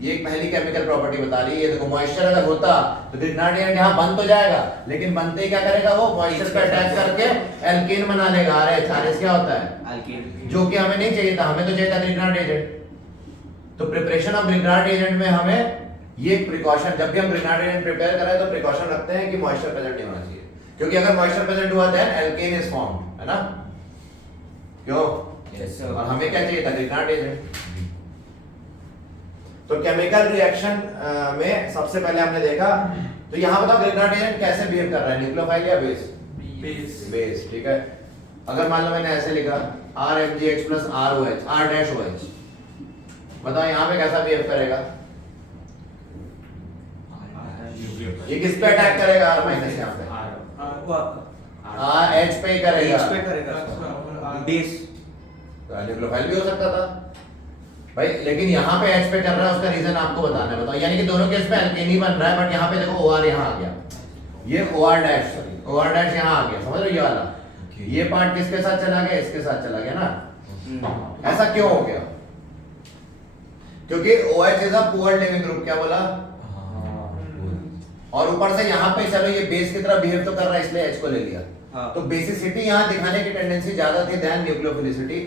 ये एक पहली केमिकल प्रॉपर्टी बता रही है। देखो मॉइस्चर अगर होता तो ग्रिग्नार्ड एजेंट यहाँ बंद तो जाएगा, लेकिन बनते ही क्या करेगा, वो मॉइस्चर पे अटैक करके एल्केन बना लेगा। RH क्या होता है, अल्केन, जो कि हमें नहीं चाहिए था, हमें तो चाहिए था ग्रिग्नार्ड एजेंट। तो प्रिपरेशन ऑफ ग्रिग्नार्ड एजेंट में हमें ये प्रिकॉशन, जब भी हम ग्रिग्नार्ड एजेंट प्रिपेयर करें तो प्रिकॉशन रखते हैं कि मॉइस्चर प्रेजेंट नहीं होना चाहिए, क्योंकि अगर मॉइस्चर प्रेजेंट हुआ देन एल्केन इज फॉर्म्ड, है ना, क्यों? Yes, sir. और हमें क्या चाहिए था, ग्रिग्नार्ड एजेंट। तो केमिकल रिएक्शन में सबसे पहले हमने देखा, तो यहाँ बताओ ग्रिग्नार्ड एजेंट कैसे बिहेव कर रहा है, न्यूक्लियोफाइल या बेस? बेस बेस, ठीक है। अगर मान लो मैंने ऐसे लिखा RMgx plus ROH, R-OH, बताओ यहाँ पे कैसा बिहेव करेगा, ये किस पे अटैक करेगा, R माइनस यहाँ पे RH पे ही करेगा, H पे करेगा बेस, तो न्यूक्लियोफाइल भी हो सकता था भाई, लेकिन यहाँ पे H पे कर रहा है, उसका रीजन आपको बताना है, बताओ। यानी कि दोनों केस में एल्केन ही बन रहा है, बट यहाँ पे देखो OR यहाँ आ गया, ये OR dash, sorry OR dash यहाँ आ गया, समझ रहे हो, ये वाला ये पार्ट किसके साथ चला गया, इसके साथ चला गया ना। ऐसा क्यों हो गया, क्योंकि OH is a poor leaving group, क्या बोला, और ऊपर से यहाँ पे चलो ये बेस की तरह बिहेव तो कर रहा है, इसलिए H को ले लिया। हाँ। तो बेसिसिटी यहाँ दिखाने की टेंडेंसी ज्यादा थी देन न्यूक्लियोफिलिसिटी।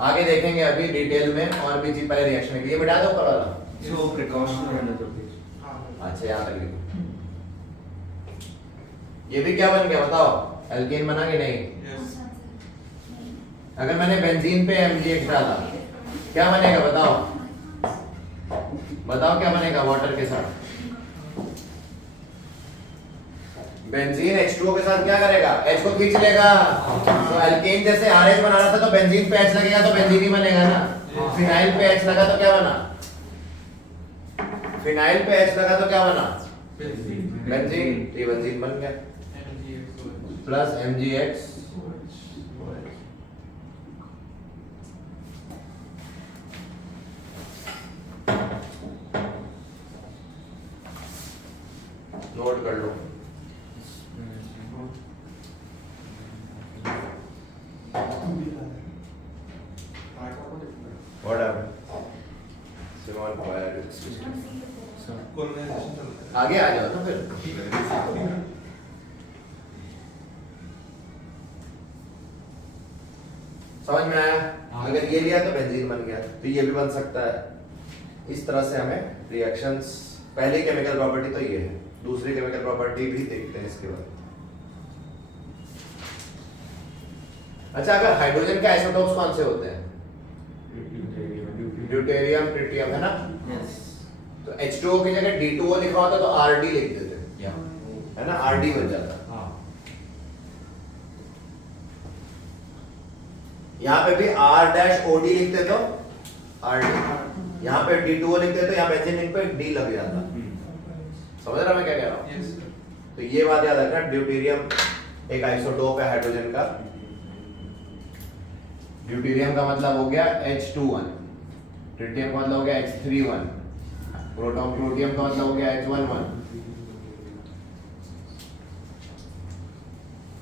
आगे देखेंगे अभी डिटेल में और भी चीज, पहले रिएक्शन के लिए बिठा दो ऊपर वाला, सो प्रिकॉशन रहना तो अच्छा यहाँ तक लिखो। ये भी क्या बन गया बताओ, एल्केन बना कि नहीं? यस अगर मैंने बेंजीन पे MgX डाला क्या बनेगा बताओ, बताओ क्या बनेगा वाटर के साथ, बेंजीन H2O के साथ क्या करेगा, H को खींच लेगा। तो एल्केन जैसे RH बना रहा था तो बेंजीन पे H लगेगा तो बेंजीन ही बनेगा ना। फिनाइल पे H लगा तो क्या बना, फिनाइल पे H लगा तो क्या बना, बेंजीन, ये बेंजीन बन गया प्लस MgX। नोट कर लो, what happened, small quire colonisation चल रहा है आगे आ जाओ ना फिर। समझ में आया? अगर ये लिया तो बेंजीन बन गया, तो ये भी बन सकता है। इस तरह से हमें रिएक्शंस, पहली केमिकल प्रॉपर्टी तो ये है, दूसरी केमिकल प्रॉपर्टी भी देखते हैं इसके बाद। अच्छा, अगर हाइड्रोजन के आइसोटोप्स कौन से होते हैं, ड्यूटेरियम, ट्रिटियम, है ना। तो H2O की जगह D2O लिखा होता तो RD लिख देते, है ना, RD बन जाता। यहाँ पे भी R-OD लिखते तो RD, यहाँ पे D2O लिखते तो यहाँ बेंजीन लिंक पे D लग जाता। समझ रहा मैं क्या कह रहा हूँ? यस तो ये बात याद रखना, ड्यूटेरियम एक आइसोटोप है हाइड्रोजन का। ड्यूटेरियम का मतलब हो गया H21, ट्रिटियम का मतलब हो गया H31, प्रोटॉन प्रोटियम का मतलब हो गया H11,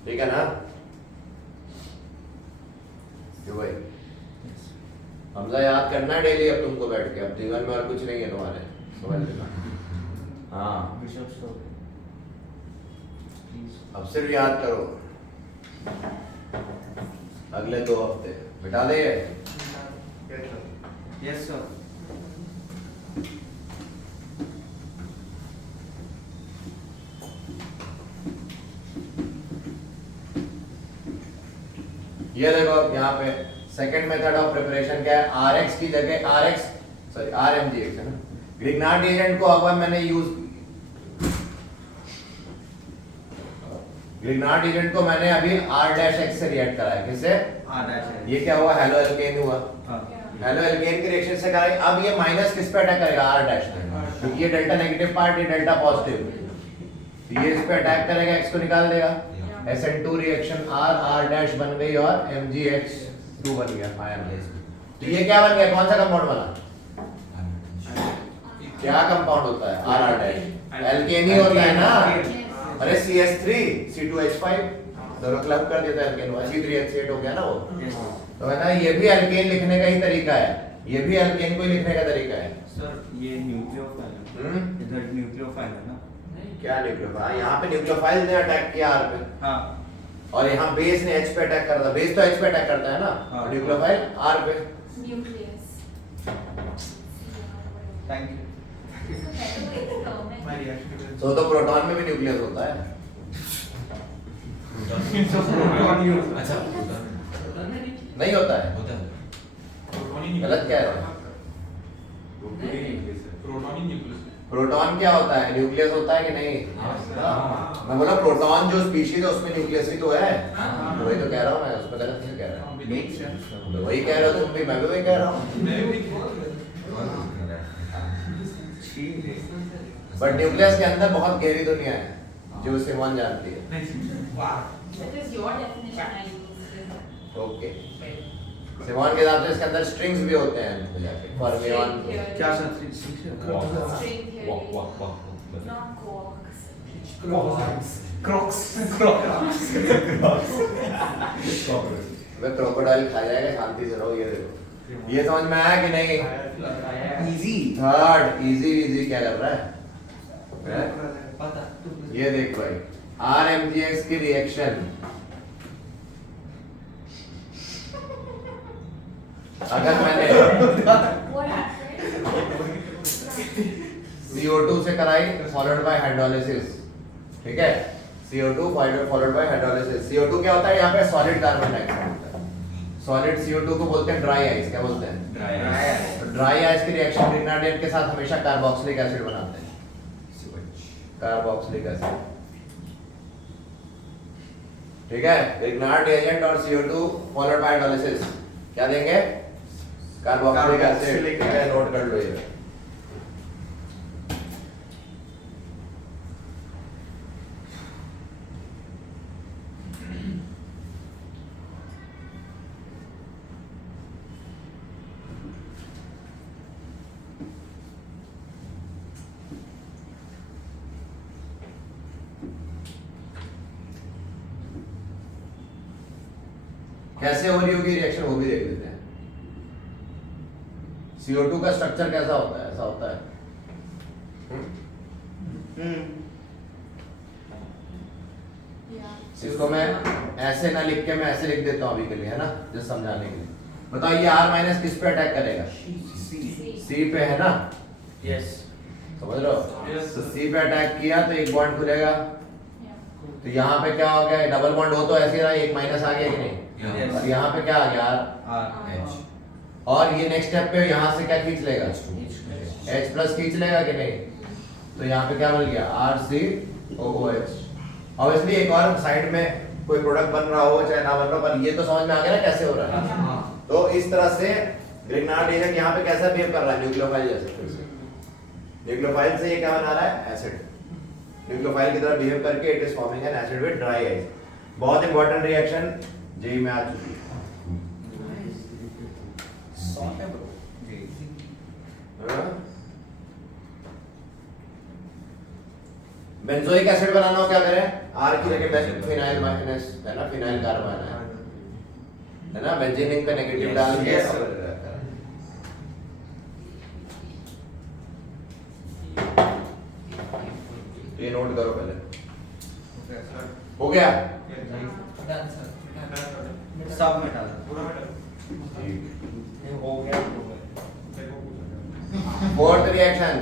ठीक है ना। क्यों भाई, हमजा याद करना है डेली अब तुमको बैठ के, अब जीवन में और कुछ नहीं है तुम्हारे, समझ लेना। हाँ, अब सिर्फ याद करो, अगले 2 हफ्ते बिठा दे। Yes sir. ये देखो यहाँ पे सेकंड मेथड ऑफ प्रिपरेशन क्या है, RX की जगह RMgX है ना। ग्रिग्नार्ड एजेंट को अगर मैंने यूज, ग्रिग्नार्ड एजेंट को मैंने अभी R-X से रिएक्ट कराया, किससे, ये क्या हुआ, हेलो एल्केन हुआ, हेलो एल्केन के रिएक्शन से कराया। अब ये माइनस किस पे अटैक करेगा, R- पे, क्योंकि ये डेल्टा नेगेटिव पार्ट, ये डेल्टा पॉजिटिव, ये इस पे अटैक करेगा, X को निकाल देगा। SN2 रिएक्शन R बन गई और MgX2 बन गया आयन। तो ये क्या बन गया, कौन सा कंपाउंड बना, क्या कंपाउंड होता है, R एल्केन ही होता है ना। अरे CS3 C2H5 दोनों क्लब कर देता है एल्केन हुआ, C3H8 हो गया ना वो। Yes. तो है ना, ये भी एल्केन लिखने का ही तरीका है, ये भी एल्केन को ही लिखने का तरीका है। सर ये न्यूक्लियोफाइल है। इधर न्यूक्लियोफाइल है ना? क्या न्यूक्लियोफाइल? यहाँ पे न्यूक्लियोफाइल ने अटैक किया R पे, हाँ। और यहाँ बेस ने H पे अटैक करता है, बेस तो H पे अटैक करता है ना, हाँ। न्यूक्लियोफाइल R पे। Nucleus. Thank you. My reaction to तो प्रोटॉन में भी न्यूक्लियस होता है। अच्छा नहीं होता है, होता है गलत क्या है? प्रोटॉन ही न्यूक्लियस है। प्रोटॉन क्या होता है? न्यूक्लियस होता है कि नहीं? मैं बोला प्रोटॉन जो स्पीशीज है उसमें न्यूक्लियस ही तो है, वही तो कह रहा हूँ मैं, उसमें गलत नहीं कह रहा हूँ। Make sense. तो वही कह रहे हो तुम भी, मैं भी वही कह रहा हूँ। मैं भी बट न्यूक्लियस के अंदर बहुत गहरी दुनिया है जो सिमोन जानती है। That is your definition. I used. Okay, Simon के हिसाब से इसके अंदर स्ट्रिंग्स भी होते हैं जाके, फर्मियन। क्या sir? String theory. Not quarks. Way crocodile खा जाएगा, शांति से रहो। ये देखो, ये समझ में आया कि नहीं? इजी। थर्ड इजी इजी क्या कर रहा है? ये देख भाई, RMGX की रिएक्शन अगर मैंने What happened? CO2 से कराई फॉलोड बाय हाइड्रोलिसिस, ठीक है? CO2 followed by hydrolysis. CO2 क्या होता है? यहाँ पे सॉलिड कार्बन डाइऑक्साइड होता है। सॉलिड CO2 को बोलते हैं ड्राई आइस। क्या बोलते हैं? ड्राई ड्राई आइस की रिएक्शन ग्रिग्नार्डियन के साथ हमेशा कार्बोक्सिलिक एसिड बनाते हैं, कार्बोक्सिलिक एसिड, ठीक है? ग्रिग्नार्ड रिएजेंट और CO2 फॉलोड बाय हाइड्रोलिसिस क्या देंगे? Carboxylic acid. ठीक है, नोट कर लो ये। कैसे हो रही होगी रिएक्शन वो भी देख लेते हैं। CO2 का स्ट्रक्चर कैसा होता है? ऐसा होता है। Yeah. इसको मैं ऐसे ना लिख के मैं ऐसे लिख देता हूँ अभी के लिए, है ना, जस्ट समझाने के लिए। बताओ ये R माइनस किस पे अटैक करेगा? C पे, है ना? यस। समझ रहे हो? Yes. तो C पे अटैक किया तो एक बॉन्ड खुलेगा, Yeah. तो यहाँ पे क्या हो गया? डबल बॉन्ड हो तो ऐसे ही रहा, एक माइनस आ गया कि नहीं? Yes. और यहाँ पे क्या आ गया? R। और ये नेक्स्ट स्टेप पे यहाँ से क्या खींच लेगा? H प्लस खींच लेगा कि नहीं? तो यहाँ पे क्या बन गया? RCOOH। ऑब्वियसली एक और साइड में कोई प्रोडक्ट बन रहा हो चाहे ना बन रहा हो, पर ये तो समझ में आ गया ना कैसे हो रहा है। तो इस तरह से ग्रिग्नार्ड रिएजेंट यहाँ पे कैसा बिहेव कर रहा है? न्यूक्लियोफाइल जैसे। न्यूक्लियोफाइल से ये क्या बना रहा है? एसिड। न्यूक्लियोफाइल की तरह बिहेव करके it is forming an acid with dry ice. बहुत इंपॉर्टेंट रिएक्शन जेई में आ चुकी है। बेंजोइक एसिड बनाना हो क्या करें? R की जगह फिनाइल माइनस, है ना, फिनाइल कार्बन है ना, बेंजीन पे नेगेटिव डाल के ये नोट करो पहले। हो गया? सब में डाल। हो गया। फोर्थ रिएक्शन,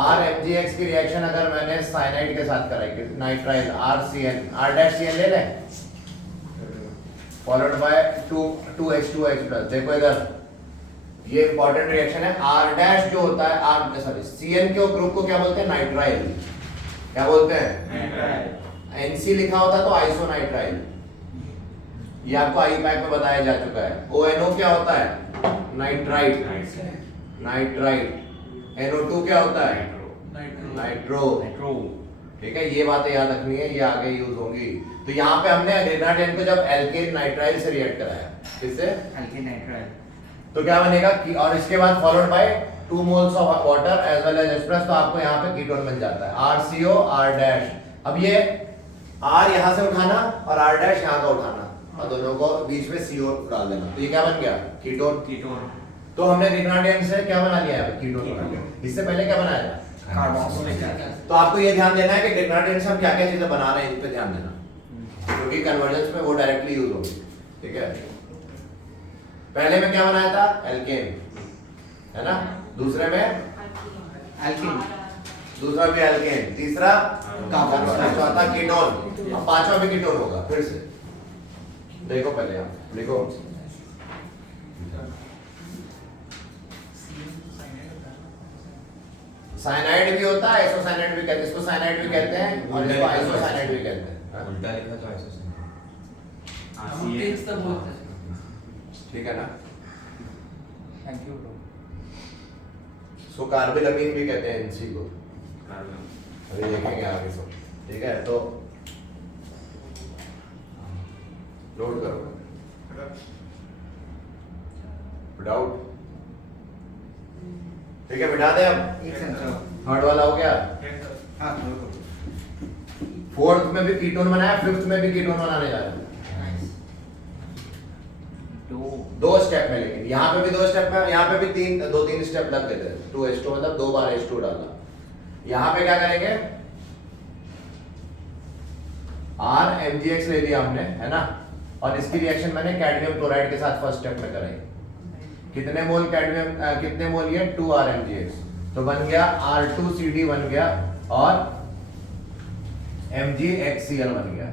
RMGX की रिएक्शन अगर मैंने साइनाइड के साथ कराई, नाइट्राइल RCN, R-CN ले लें, फॉलोड बाय 2H2H प्लस। देखो इधर ये इंपॉर्टेंट रिएक्शन है। R' जो होता है, CN के ग्रुप को क्या बोलते हैं? नाइट्राइल। क्या बोलते हैं? NC लिखा होता तो आइसोनाइट्राइल, ये आपको IUPAC में बताया जा चुका है। ONO क्या होता है? नाइट्राइट। नाइट्राइट। NO2 क्या होता है? नाइट्रो। ठीक है, ये बातें याद रखनी है, ये आगे यूज होंगी। तो यहाँ पे हमने ग्रिग्नार्डियन को जब एल्केन नाइट्राइल से रिएक्ट कराया, किससे? Alkane nitrile. तो क्या बनेगा कि, और इसके बाद followed by 2 moles of water as well as H+, तो आपको यहाँ पे कीटोन बन जाता है RCO R'। अब ये R यहां से उठाना और R डैश यहां का उठाना और दोनों को बीच में CO डाल देना, तो ये क्या बन गया? कीटोन। कीटोन तो हमने रिग्नार्डियन से क्या बना लिया है? कीटोन बना लिया। इससे पहले क्या बनाया था? कार्बोक्सिलिक तो आपको ये ध्यान देना है कि रिग्नार्डियन से हम क्या क्या चीजें बना रहे हैं, इन पे ध्यान देना, क्योंकि कन्वर्जेंस में वो डायरेक्टली यूज होगी। ठीक है, पहले में क्या बनाया था? एल्केन, है ना? दूसरे में एल्कीन, दूसरा भी एल्केन, तीसरा कार्बन, चौथा कीटोन, अब पांचवा भी कीटोन होगा। फिर से देखो, पहले आप लिखो साइनाइड भी होता है, आइसोसाइनाइड भी कहते हैं, इसको साइनाइड भी कहते हैं और इसको आइसोसाइनाइड भी कहते हैं। उल्टा लिखा तो आइसोसाइनाइड। Takes the both. ठीक है ना? Thank you bro. इसको कार्बिलमीन भी कहते हैं, इनसी को अभी देखेंगे आगे सब। ठीक है, तो नोट करो डाउट। ठीक है, मिटा दे अब। एक सेंटर थर्ड वाला हो गया। हाँ ब्रो। फोर्थ में भी कीटोन बनाया, फिफ्थ में भी कीटोन बनाने जा रहे हैं। दो स्टेप में, लेकिन यहाँ पे भी दो स्टेप में, यहाँ पे भी दो तीन स्टेप लग गए थे। 2H2 मतलब 2 बार H2 डालना। यहाँ पे क्या करेंगे? RMgX ले लिया हमने, है ना? और इसकी रिएक्शन मैंने कैडमियम क्लोराइड के साथ फर्स्ट स्टेप में कराई। कितने मोल कैडमियम, कितने मोल ये? 2RMgX, तो बन गया R2CD बन गया और MgHCl बन गया।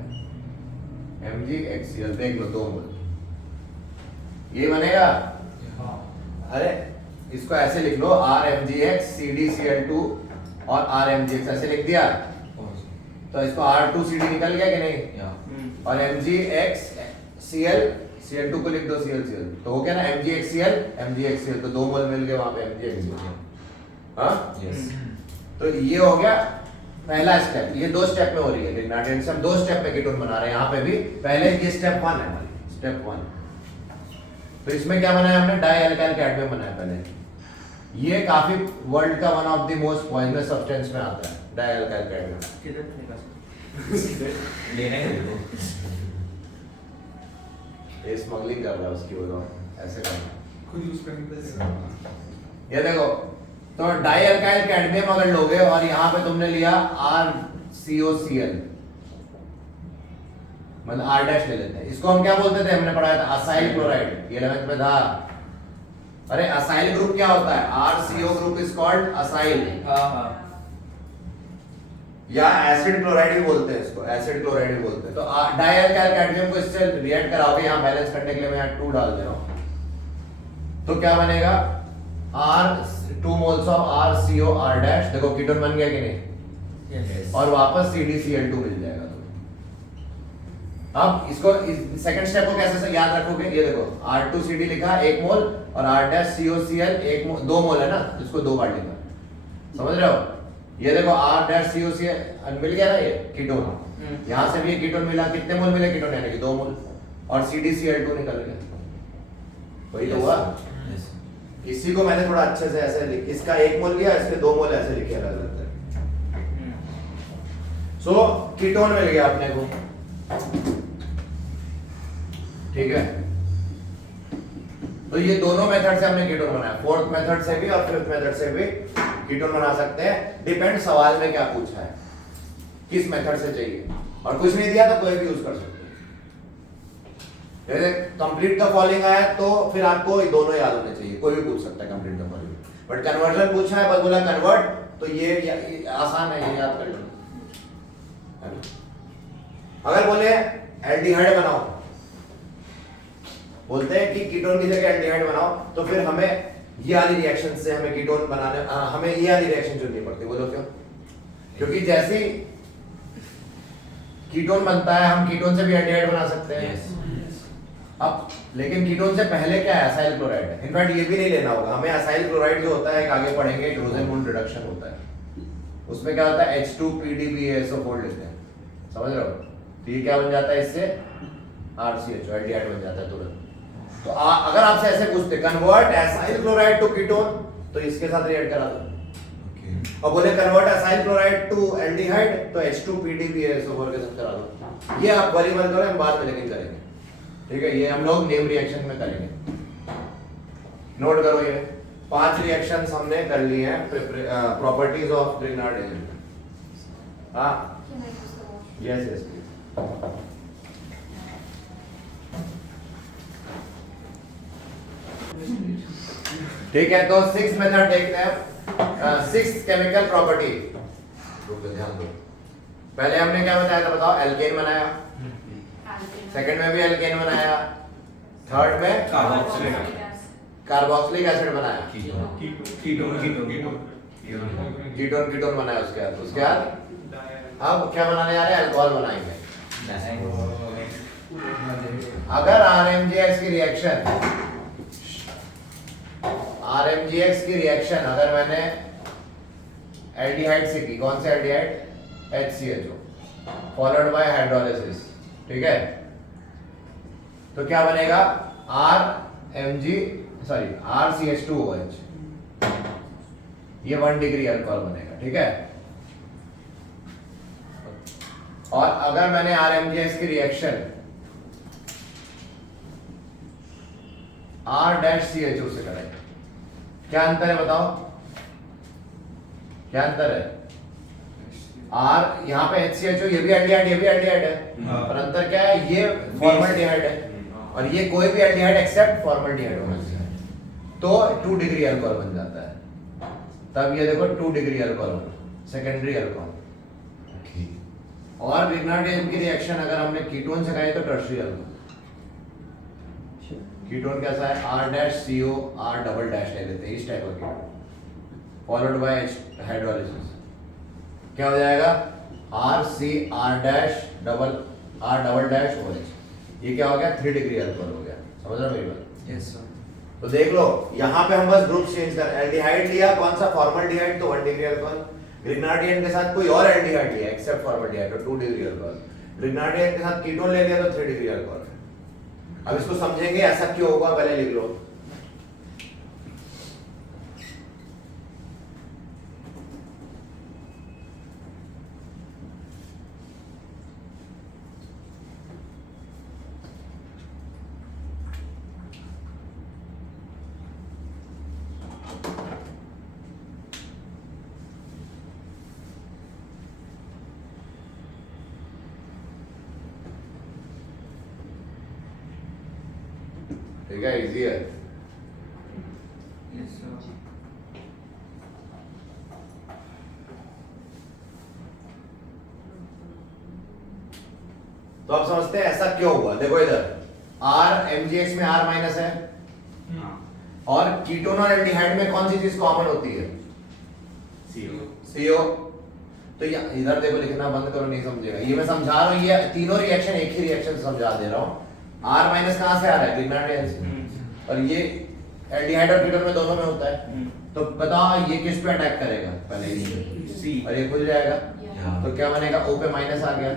MgHCl देख लो, 2 मोल ये बनेगा। अरे इसको ऐसे लिख लो, RMgX CdCl2 और RMgX ऐसे लिख दिया, तो इसको R2CD निकल गया कि नहीं? और MgXCl Cl2 को लिख दो ClCl, तो हो गया ना MgHCl तो 2 मोल मिल गए वहां पे MgHCl। हाँ, यस। तो ये हो गया पहला स्टेप। ये 2 स्टेप में हो रही है रिग्नार्डियन से, हम 2 स्टेप में कीटोन बना रहे हैं। यहाँ पे भी पहले ये स्टेप 1 है हमारी, स्टेप 1। तो इसमें क्या बनाया हमने? डाई एल्काइल कैडमियम बनाया पहले। ये काफी वर्ल्ड का one of the most poisonous substance में आता है डाई एल्काइल कैडमियम। किधर निकाल? लेना ही नहीं। ये स्मगलिंग कर रहा है उसकी वजह, ऐसे करना। खुद यूज करने के ये देखो, तो डाई एल्काइल कैडमियम अगर लोगे और यहाँ पे तुमने लिया RCOCl, मतलब R डैश ले लेते हैं। इसको हम क्या बोलते थे? हमने पढ़ाया था असाइल क्लोराइड, ये 11th में था। अरे असाइल ग्रुप क्या होता है? RCO group is called acyl, या एसिड क्लोराइड भी बोलते हैं इसको, एसिड क्लोराइड भी बोलते हैं। तो डाई एल्काइल कैडमियम को इससे रिएक्ट कराओगे, यहाँ बैलेंस करने के लिए मैं यहाँ 2 डाल दे रहा हूँ, तो क्या बनेगा? R2 moles of RCO R dash, देखो कीटोन बन गया कि नहीं? यस। और वापस CdCl2 मिल जाएगा तुम्हें। अब इसको सेकंड स्टेप को कैसे याद रखोगे? ये देखो R2CD लिखा 1 मोल और R डैश COCl 2 मोल है ना, इसको 2 बार लिखा, समझ रहे हो? ये देखो R डैश COCl मिल गया ना, ये कीटोन। यहाँ से भी ये कीटोन मिला, कितने मोल मिले कीटोन? यानी कि 2 मोल, और CdCl2 निकल गया। वही तो हुआ। इसी को मैंने थोड़ा अच्छे से ऐसे लिख, इसका 1 मोल लिया, इसके 2 मोल ऐसे लिखे अलग अलग। सो कीटोन मिल गया अपने को, ठीक है? तो ये दोनों मेथड से हमने कीटोन बनाया, फोर्थ मेथड से भी और फिफ्थ मेथड से भी कीटोन बना सकते हैं। डिपेंड सवाल में क्या पूछा है, किस मेथड से चाहिए, और कुछ नहीं दिया तो कोई भी यूज कर सकते हैं। जैसे कंप्लीट द फॉलोइंग आया तो फिर आपको ये दोनों याद होने चाहिए, कोई भी पूछ सकता है complete the following. But conversion पूछा है, बस बोला कन्वर्ट, तो ये आसान है, ये याद कर लो। अगर बोले एल्डिहाइड बनाओ, बोलते हैं कि कीटोन की जगह एल्डिहाइड बनाओ, तो फिर हमें ये वाली रिएक्शन से हमें कीटोन बनाने, हमें ये वाली रिएक्शन चुननी पड़ती है। बोलो क्यों? क्योंकि जैसे कीटोन बनता है, हम कीटोन से भी एल्डिहाइड बना सकते हैं। अब लेकिन कीटोन से पहले क्या है? असाइल क्लोराइड है। इनफैक्ट ये भी नहीं लेना होगा हमें। असाइल क्लोराइड जो होता है, आगे पढ़ेंगे, रोसेनमूड रिडक्शन होता है। उसमें क्या होता है? H2PDBASO4 लेते हैं, समझ रहे हो? तो ये क्या बन जाता है? इससे RCHO एल्डिहाइड बन जाता है तुरंत। तो अगर आपसे ऐसे पूछते convert acyl chloride to ketone, तो इसके साथ रिएक्ट करा दो। और बोले convert acyl chloride to aldehyde तो H2PDBSO4 के साथ करा दो। ये आप वरी मत करो, हम बाद में लेकिन करेंगे, ठीक है। ये हम लोग नेम रिएक्शन में करेंगे। नोट करो, ये 5 रिएक्शंस हमने कर लिए हैं प्रॉपर्टीज ऑफ ग्रिग्नार्ड एजेंट। हाँ Can I use the wash? Yes yes please. ठीक है, तो 6th मेथड देखते हैं। 6th केमिकल प्रॉपर्टी, रुक जाओ, ध्यान दो। पहले हमने क्या बताया था बताओ? एल्केन बनाया, Alkane. सेकंड में भी एल्केन बनाया, थर्ड में कार्बोक्सिलिक कार्बोक्सिलिक एसिड बनाया, कीटोन कीटोन बनाया। उसके बाद अब क्या बनाने जा रहे हैं? अल्कोहल बनाएंगे। अगर RMGX की रिएक्शन अगर मैंने एल्डिहाइड से की, कौन से aldehyde? HCHO followed by hydrolysis, ठीक है। तो क्या बनेगा? RCH2OH, ये 1 डिग्री अल्कोहल बनेगा, ठीक है। और अगर मैंने RMGX की रिएक्शन R-CHO से कराई, क्या अंतर है बताओ? क्या अंतर है? R यहाँ पे HCHO, ये भी एल्डिहाइड, ये भी एल्डिहाइड है, हाँ। पर अंतर क्या है? ये फॉर्मल्डिहाइड है और ये कोई भी एल्डिहाइड एक्सेप्ट फॉर्मल्डिहाइड होना चाहिए, तो 2 डिग्री अल्कोहल बन जाता है। तब ये देखो 2 डिग्री अल्कोहल, सेकेंडरी अल्कोहल। और ग्रिग्नार्ड एजेंट की रिएक्शन अगर हमने कीटोन से कराई तो टर्शियरी अल्कोहल। कीटोन कैसा है? R-CO R डबल डैश ले लेते हैं, इस टाइप का कीटोन फॉलोड बाय हाइड्रोलिसिस, क्या हो जाएगा? RC R double dash OH। ये क्या हो गया? 3 डिग्री अल्कोहल हो गया। समझ रहे हो मेरी बात? Yes sir. तो देख लो, यहाँ पे हम बस ग्रुप चेंज कर, एल्डिहाइड लिया, कौन सा? फॉर्मल्डिहाइड, तो 1 डिग्री अल्कोहल। ग्रिग्नार्डियन के साथ कोई और एल्डिहाइड लिया एक्सेप्ट फॉर्मल्डिहाइड, तो 2 डिग्री अल्कोहल। ग्रिग्नार्डियन के साथ कीटोन ले लिया तो 3 डिग्री अल्कोहल। अब इसको समझेंगे ऐसा क्यों होगा, पहले लिख लो। ठीक है, इजी है। Yes sir. तो आप समझते हैं ऐसा क्यों हुआ? देखो इधर RMGX में R माइनस है, और कीटोन और एल्डिहाइड में कौन सी चीज कॉमन होती है? CO। तो इधर देखो, लिखना बंद करो, नहीं समझेगा। ये मैं समझा रहा हूँ, ये तीनों रिएक्शन एक ही रिएक्शन समझा दे रहा हूँ। R माइनस कहाँ से आ रहा है? ग्रिग्नार्ड एजेंट से, और ये एल्डिहाइड और कीटोन में दोनों में होता है। तो बताओ ये किस पे अटैक करेगा? पहले C। और ये खुल जाएगा, Yeah. तो क्या बनेगा? O पे माइनस आ गया,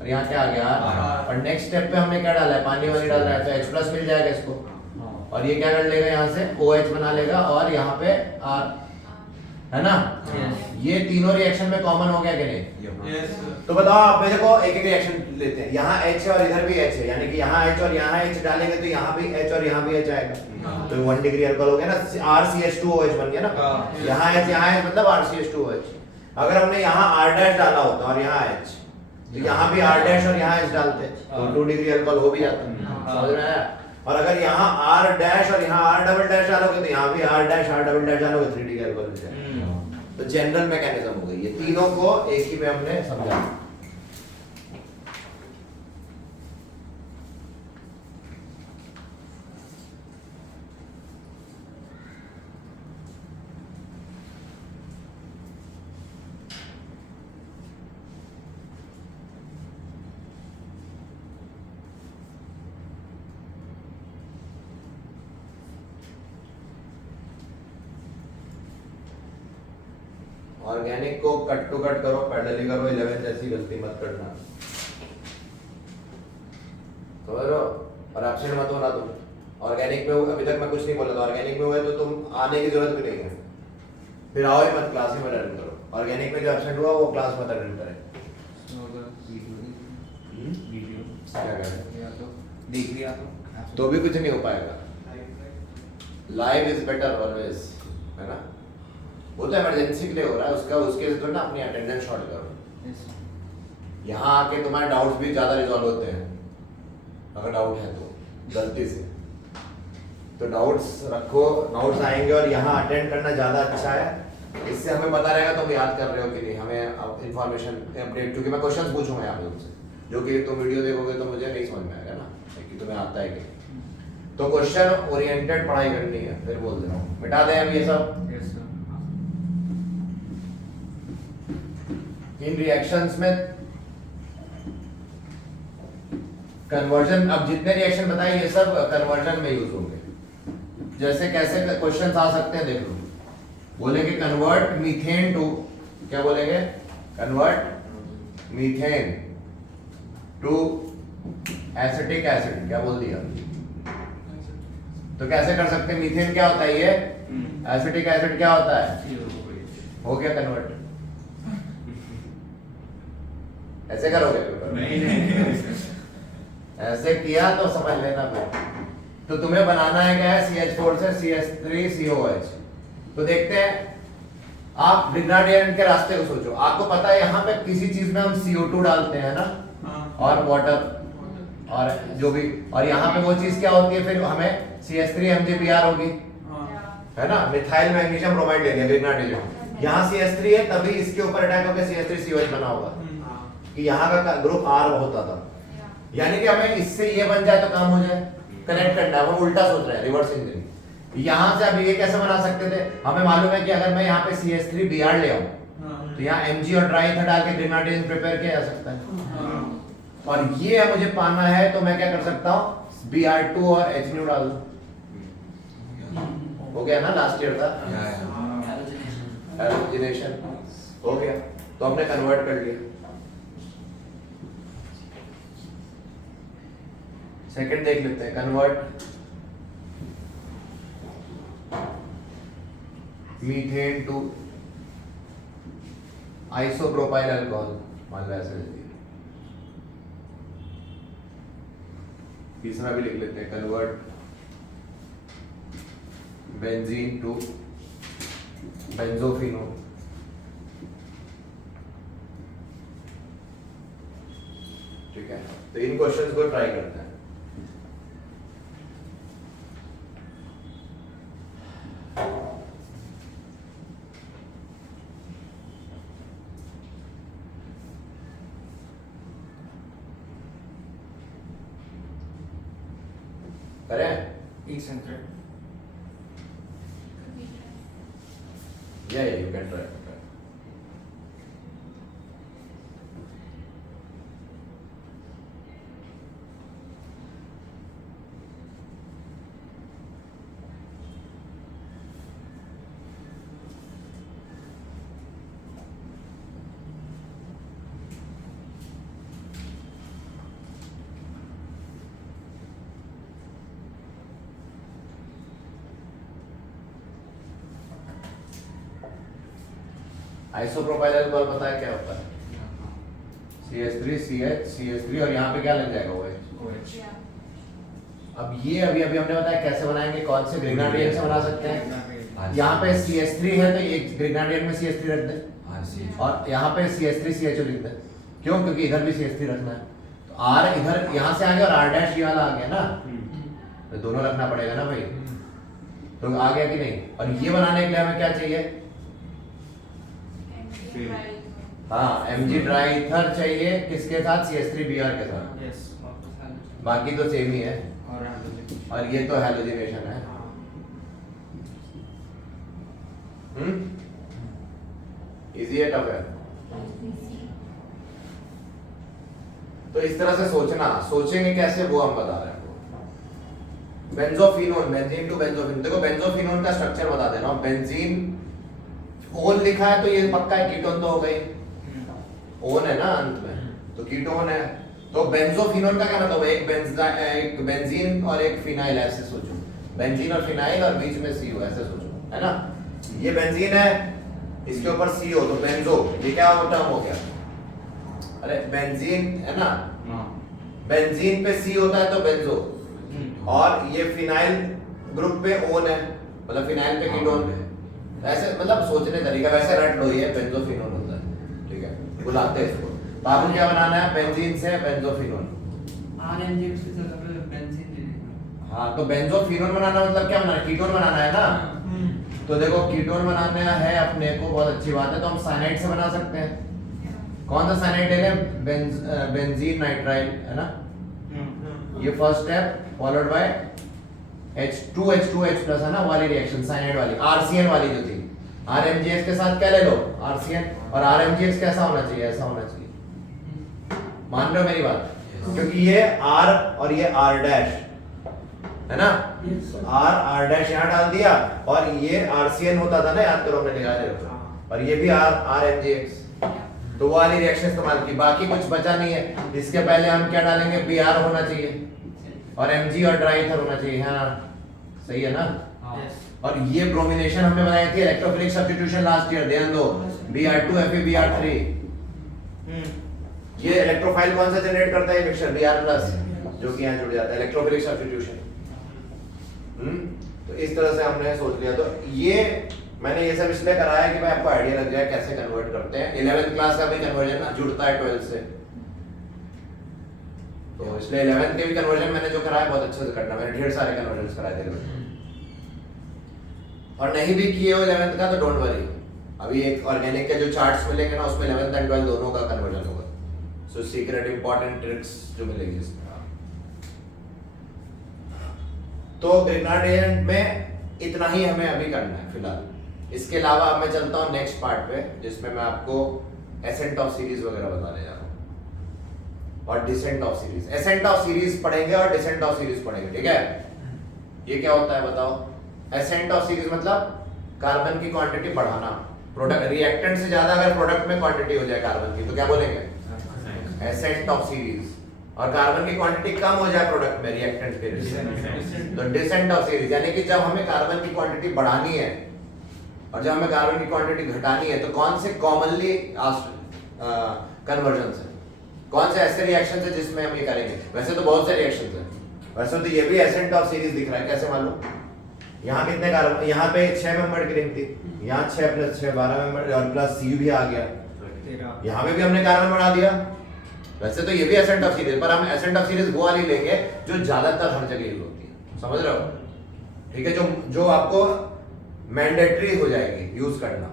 और यहाँ क्या आ गया? R। और नेक्स्ट स्टेप पे हमने क्या डाला है? पानी वाली डाल रहा है, तो H प्लस मिल जाएगा इसको, और ये क्या कर लेगा? यहाँ से OH बना लेगा, और यहाँ पे R, है ना? ये तीनों रिएक्शन में कॉमन हो गया कि नहीं? Yes sir. तो बताओ आप मेरे को, एक एक रिएक्शन लेते हैं। यहाँ H है और इधर भी H है, यानी कि यहाँ H और यहाँ H डालेंगे तो यहाँ भी H और यहाँ भी H आएगा, तो 1 डिग्री अल्कोहल हो गया ना। RCH2OH बन गया ना। यहाँ H मतलब RCH2OH। अगर हमने यहाँ R डैश डाला होता और यहाँ H, तो यहाँ भी R डैश और यहाँ H डालते तो 2 डिग्री अल्कोहल हो भी जाता। समझ में आया? और अगर यहाँ R डैश और यहाँ R डबल डैश डालोगे तो यहाँ भी R dash R double dash डालोगे 3 डिग्री अल्कोहल हो जाएगा। तो जनरल मैकेनिज्म हो गई, ये तीनों को एक ही में हमने समझा। ऑर्गेनिक को कट टू कट करो, पैरेलली करो, 11 जैसी गलती मत करना, समझ रहे हो? और एब्सेंट मत होना तुम। ऑर्गेनिक में अभी तक मैं कुछ नहीं बोला था, ऑर्गेनिक में हुए तो तुम आने की जरूरत भी नहीं है, फिर आओ ही मत, क्लास ही मत अटेंड करो। ऑर्गेनिक में जो एब्सेंट हुआ वो क्लास मत अटेंड करे। तो अगर वीडियो क्या करें? या तो देख लिया तो भी कुछ नहीं हो पाएगा। लाइव इज बेटर ऑलवेज, है ना? वो तो इमरजेंसी के लिए हो रहा है, उसका उसके तो ना अपनी अटेंडेंस शॉर्ट करो। यहाँ आके तुम्हारे डाउट्स भी ज़्यादा रिजॉल्व होते हैं, अगर डाउट है तो गलती से। तो डाउट्स रखो, डाउट्स आएंगे और यहाँ अटेंड करना ज़्यादा अच्छा है। इससे हमें पता रहेगा तुम याद कर रहे हो कि नहीं, हमें इंफॉर्मेशन अपडेट, क्योंकि मैं क्वेश्चंस पूछूंगा यहाँ पे तुमसे, जो कि तुम वीडियो देखोगे तो मुझे नहीं समझ में आएगा ना कि तुम्हें आता है कि नहीं। तो क्वेश्चन ओरिएंटेड पढ़ाई करनी है। फिर बोल दे रहा हूँ, मिटा दें अब ये सब। इन रिएक्शंस में कन्वर्जन, अब जितने रिएक्शन बताए ये सब कन्वर्जन में यूज होंगे। जैसे कैसे क्वेश्चंस आ सकते हैं देख लो। बोलेंगे कन्वर्ट मीथेन टू, क्या बोलेंगे? Convert methane to acetic acid, क्या बोल दिया? तो कैसे कर सकते हैं? मीथेन क्या होता है ये, एसिटिक एसिड क्या होता है? हो गया कन्वर्ट। ऐसे करोगे पेपर? नहीं ऐसे किया तो समझ लेना फिर। तो तुम्हें बनाना है क्या है? CH4 से CH3COH। तो देखते हैं, आप ग्रेडिएंट के रास्ते को सोचो। आपको पता है यहाँ पे किसी चीज में हम CO2 डालते हैं ना, और वाटर और जो भी, और यहाँ पे वो चीज क्या होती है? फिर हमें CH3MgBr होगी, है ना? मिथाइल मैग्नीशियम ब्रोमाइड ले लिया ग्रेडिएंट। यहाँ CH3 है, तभी इसके ऊपर अटैक होकर CH3COH बना होगा, कि यहाँ का ग्रुप R होता था। यानी कि हमें इससे ये बन जाए तो काम हो जाए। कनेक्ट करना है, हम उल्टा सोच रहे हैं, रिवर्स इंजीनियरिंग। यहाँ से अब ये कैसे बना सकते थे? हमें मालूम है कि अगर मैं यहाँ पे CH3Br ले आऊं तो यहाँ Mg और ड्राई ईथर डाल के ग्रेनाडिन प्रिपेयर किया जा सकता है। और ये मुझे पाना है तो मैं क्या कर सकता हूँ? Br2 और HNO डाल दूं। हो गया ना? लास्ट ईयर था हैलोजिनेशन, हो गया। तो हमने कन्वर्ट कर लिया। सेकंड देख लेते हैं, convert methane to isopropyl alcohol, मान लो ऐसे लिख दिया। तीसरा भी लिख लेते हैं, कन्वर्ट बेंजीन टू बेंजोफिनोल। ठीक है, तो इन क्वेश्चंस को ट्राई करते हैं। करें? Yeah, you can try. Isopropyl alcohol पता है क्या होता है? CH3 CH CH3 और यहाँ पे क्या लग जाएगा? OH। अब ये अभी हमने बताया कैसे बनाएंगे, कौन से ग्रेनाडियन से बना सकते हैं। यहाँ पे CH3 है तो एक ग्रेनाडियन में CH3 रख दें, और यहाँ पे CH3CHO लिख दें। क्यों? क्योंकि इधर भी CH3 रखना है। तो R इधर यहाँ से आ गया और R' ये वाला आ गया ना, तो दोनों रखना पड़ेगा ना भाई। तो आ गया कि नहीं? और ये बनाने के लिए हमें क्या चाहिए? हाँ, Mg ड्राई ईथर चाहिए, किसके साथ? CH3Br के साथ। बाकी तो सेम ही है, और ये तो हैलोजिनेशन है। इजी है, टफ है? तो इस तरह से सोचना, सोचेंगे कैसे वो हम बता रहे हैं आपको। Benzophenone, benzene to benzophenone. देखो बेंजोफिनोन का स्ट्रक्चर बता दे रहा हूँ। बेंजीन ओन लिखा है तो ये पक्का है, कीटोन तो हो गई, ओन है ना अंत में, तो कीटोन है। तो बेंजोफिनोन का क्या मतलब है? एक बेंजीन और एक फिनाइल, ऐसे सोचो। बेंजीन और फिनाइल और बीच में CO, ऐसे सोचो, है ना? ये बेंजीन है इसके ऊपर सी हो तो बेंजो, ये क्या टर्म हो गया? अरे बेंजीन है ना, बेंजीन पे सी होता है तो बेंजो, और ये फिनाइल ग्रुप पे ओन है, मतलब फिनाइल पे कीटोन पे, ऐसे मतलब सोचने तरीका वैसे रट लो, ये बेंजोफिनोन होता है, ठीक है, बुलाते हैं इसको। तो आपको क्या बनाना है? बेंजीन से बेंजोफिनोन। RMGX की जगह पे बेंजीन ले लेना। हाँ, तो बेंजोफिनोन बनाना मतलब क्या बनाना है? कीटोन बनाना है ना। तो देखो कीटोन बनाना है अपने को, बहुत अच्छी बात है, तो हम साइनाइड से बना सकते हैं। कौन सा साइनाइड ले लें? बेंजीन नाइट्राइल, है ना, ये first step, followed by H2H2H plus, है ना, वाली रिएक्शन साइनाइड वाली, RCN वाली जो थी। RMGX के साथ क्या ले लो? RCN, और RMGX कैसा होना चाहिए? ऐसा होना चाहिए। मान रहे हो मेरी बात? क्योंकि ये R और ये R डैश है ना, R डैश यहाँ डाल दिया, और ये RCN होता था ना, याद करो हमने निकाले, और ये भी RMGX, तो वो वाली रिएक्शन इस्तेमाल की। बाकी कुछ बचा नहीं है, इसके पहले हम क्या डालेंगे? Br होना चाहिए, और Mg और ड्राइथर होना चाहिए। हाँ सही है ना। और ये ब्रोमिनेशन हमने बनाई थी इलेक्ट्रोफिलिक सब्स्टिट्यूशन लास्ट ईयर, ध्यान दो, Br2 Fe Br3। ये इलेक्ट्रोफाइल कौन सा जनरेट करता है? मिक्सचर Br+, जो कि यहाँ जुड़ जाता है, इलेक्ट्रोफिलिक सब्स्टिट्यूशन। तो इस तरह से हमने सोच लिया। तो ये मैंने ये सब इसलिए कराया कि भाई आपको आइडिया लग जाए कैसे कन्वर्ट करते हैं। 11th क्लास का भी कन्वर्जन ना जुड़ता है 12th से, तो इसलिए 11th के भी कन्वर्जन मैंने जो कराया बहुत अच्छे से करना, मैंने ढेर सारे कन्वर्जन कराए थे। और नहीं भी किए हो 11th का तो डोंट वरी, अभी एक ऑर्गेनिक के जो चार्ट्स मिलेंगे ना, उसमें 11th एंड 12th दोनों का कन्वर्जन होगा। सो सीक्रेट इंपॉर्टेंट ट्रिक्स जो मिलेंगी इसमें। तो ग्रेनाडिएंट में इतना ही हमें अभी करना है फिलहाल। इसके अलावा अब मैं चलता हूँ नेक्स्ट पार्ट पे, जिसमें मैं आपको एसेंट ऑफ सीरीज वगैरह बताने जा रहा हूँ, और decent of series. Ascent of series पढ़ेंगे और डिसेंट ऑफ सीरीज पढ़ेंगे, ठीक है। ये क्या होता है बताओ? एसेंट ऑफ सीरीज मतलब कार्बन की क्वांटिटी बढ़ाना, प्रोडक्ट रिएक्टेंट से ज्यादा अगर प्रोडक्ट में क्वांटिटी हो जाए कार्बन की तो क्या बोलेंगे? Accent of series. और कार्बन की क्वांटिटी कम हो जाए प्रोडक्ट में रिएक्टेंट के, तो डिसेंट ऑफ सीरीज। यानी कि जब हमें कार्बन की क्वांटिटी बढ़ानी है और जब हमें कार्बन की क्वांटिटी घटानी है, तो कौन से कॉमनली कन्वर्जन है, कौन से ऐसे रिएक्शन है जिसमें हम ये करेंगे? वैसे तो बहुत से रिएक्शन है, वैसे तो ये भी एसेंट ऑफ सीरीज दिख रहा है। कैसे मालूम? यहाँ कितने कार्बन, यहाँ पे 6 मेंबर की रिंग थी, यहाँ 6 + 6 12 मेंबर, और प्लस सी भी आ गया, यहाँ पे भी हमने कार्बन बढ़ा दिया। वैसे तो ये भी एसेंट ऑफ सीरीज, पर हम एसेंट ऑफ सीरीज वो वाली लेंगे जो ज्यादातर हर जगह यूज होती है, समझ रहे हो? ठीक है, जो आपको मैंडेटरी हो जाएगी यूज करना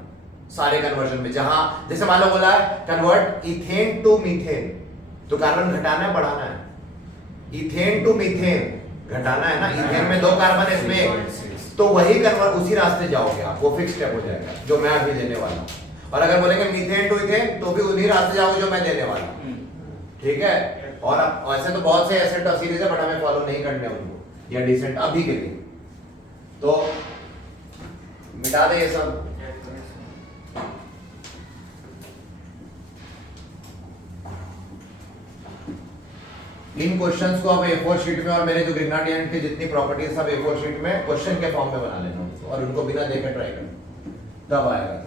सारे कन्वर्जन में। जहां जैसे मान लो बोला है कन्वर्ट इथेन टू मीथेन, तो कार्बन घटाना है बढ़ाना है? इथेन टू मीथेन घटाना है ना, इथेन में 2 कार्बन है, इसमें तो वही कन्वर्ट, उसी रास्ते जाओगे आप, वो फिक्स स्टेप हो जाएगा जो मैं अभी देने वाला हूं। और अगर बोलेंगे मीथेन टू इथेन, तो भी उन्हीं रास्ते जाओगे जो मैं देने वाला हूं, ठीक है। और अब वैसे तो बहुत से एसेंट ऑफ सीरीज है, बट हमें फॉलो नहीं करने उनको, या डिसेंट अभी के लिए, तो मिटा दे ये सब। इन क्वेश्चंस को अब A4 शीट में, और मेरे जो ग्रेनाडिएंट की जितनी प्रॉपर्टीज सब A4 शीट में क्वेश्चन के फॉर्म में बना लेना उनको, और उनको बिना देखे ट्राई करना, तब आएगा।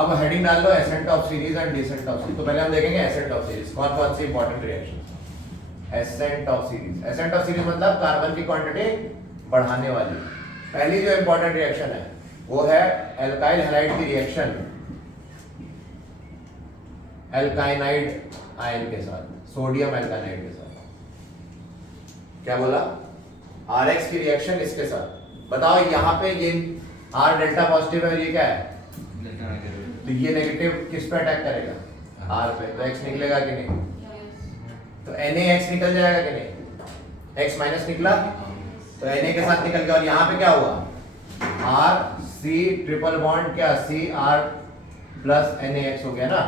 अब हेडिंग डाल लो ascent of series and descent of series. तो पहले हम देखेंगे एसेंट ऑफ सीरीज, कौन कौन सी important reaction. Ascent of series, ascent of series मतलब कार्बन की क्वांटिटी बढ़ाने वाली। पहली जो इंपॉर्टेंट रिएक्शन है वो है एल्काइल हैलाइड की रिएक्शन एल्काइनाइड आयन के साथ, सोडियम एल्काइनाइड के साथ। क्या बोला? RX की रिएक्शन इसके साथ। बताओ यहाँ पे ये R डेल्टा पॉजिटिव है और ये क्या है? तो ये नेगेटिव किस पे अटैक करेगा? R पे, तो X निकलेगा कि नहीं? तो NaX निकल जाएगा कि नहीं? X माइनस निकला तो Na के साथ निकल गया, और यहाँ पे क्या हुआ? RC ट्रिपल बॉन्ड क्या CR प्लस NaX हो गया ना।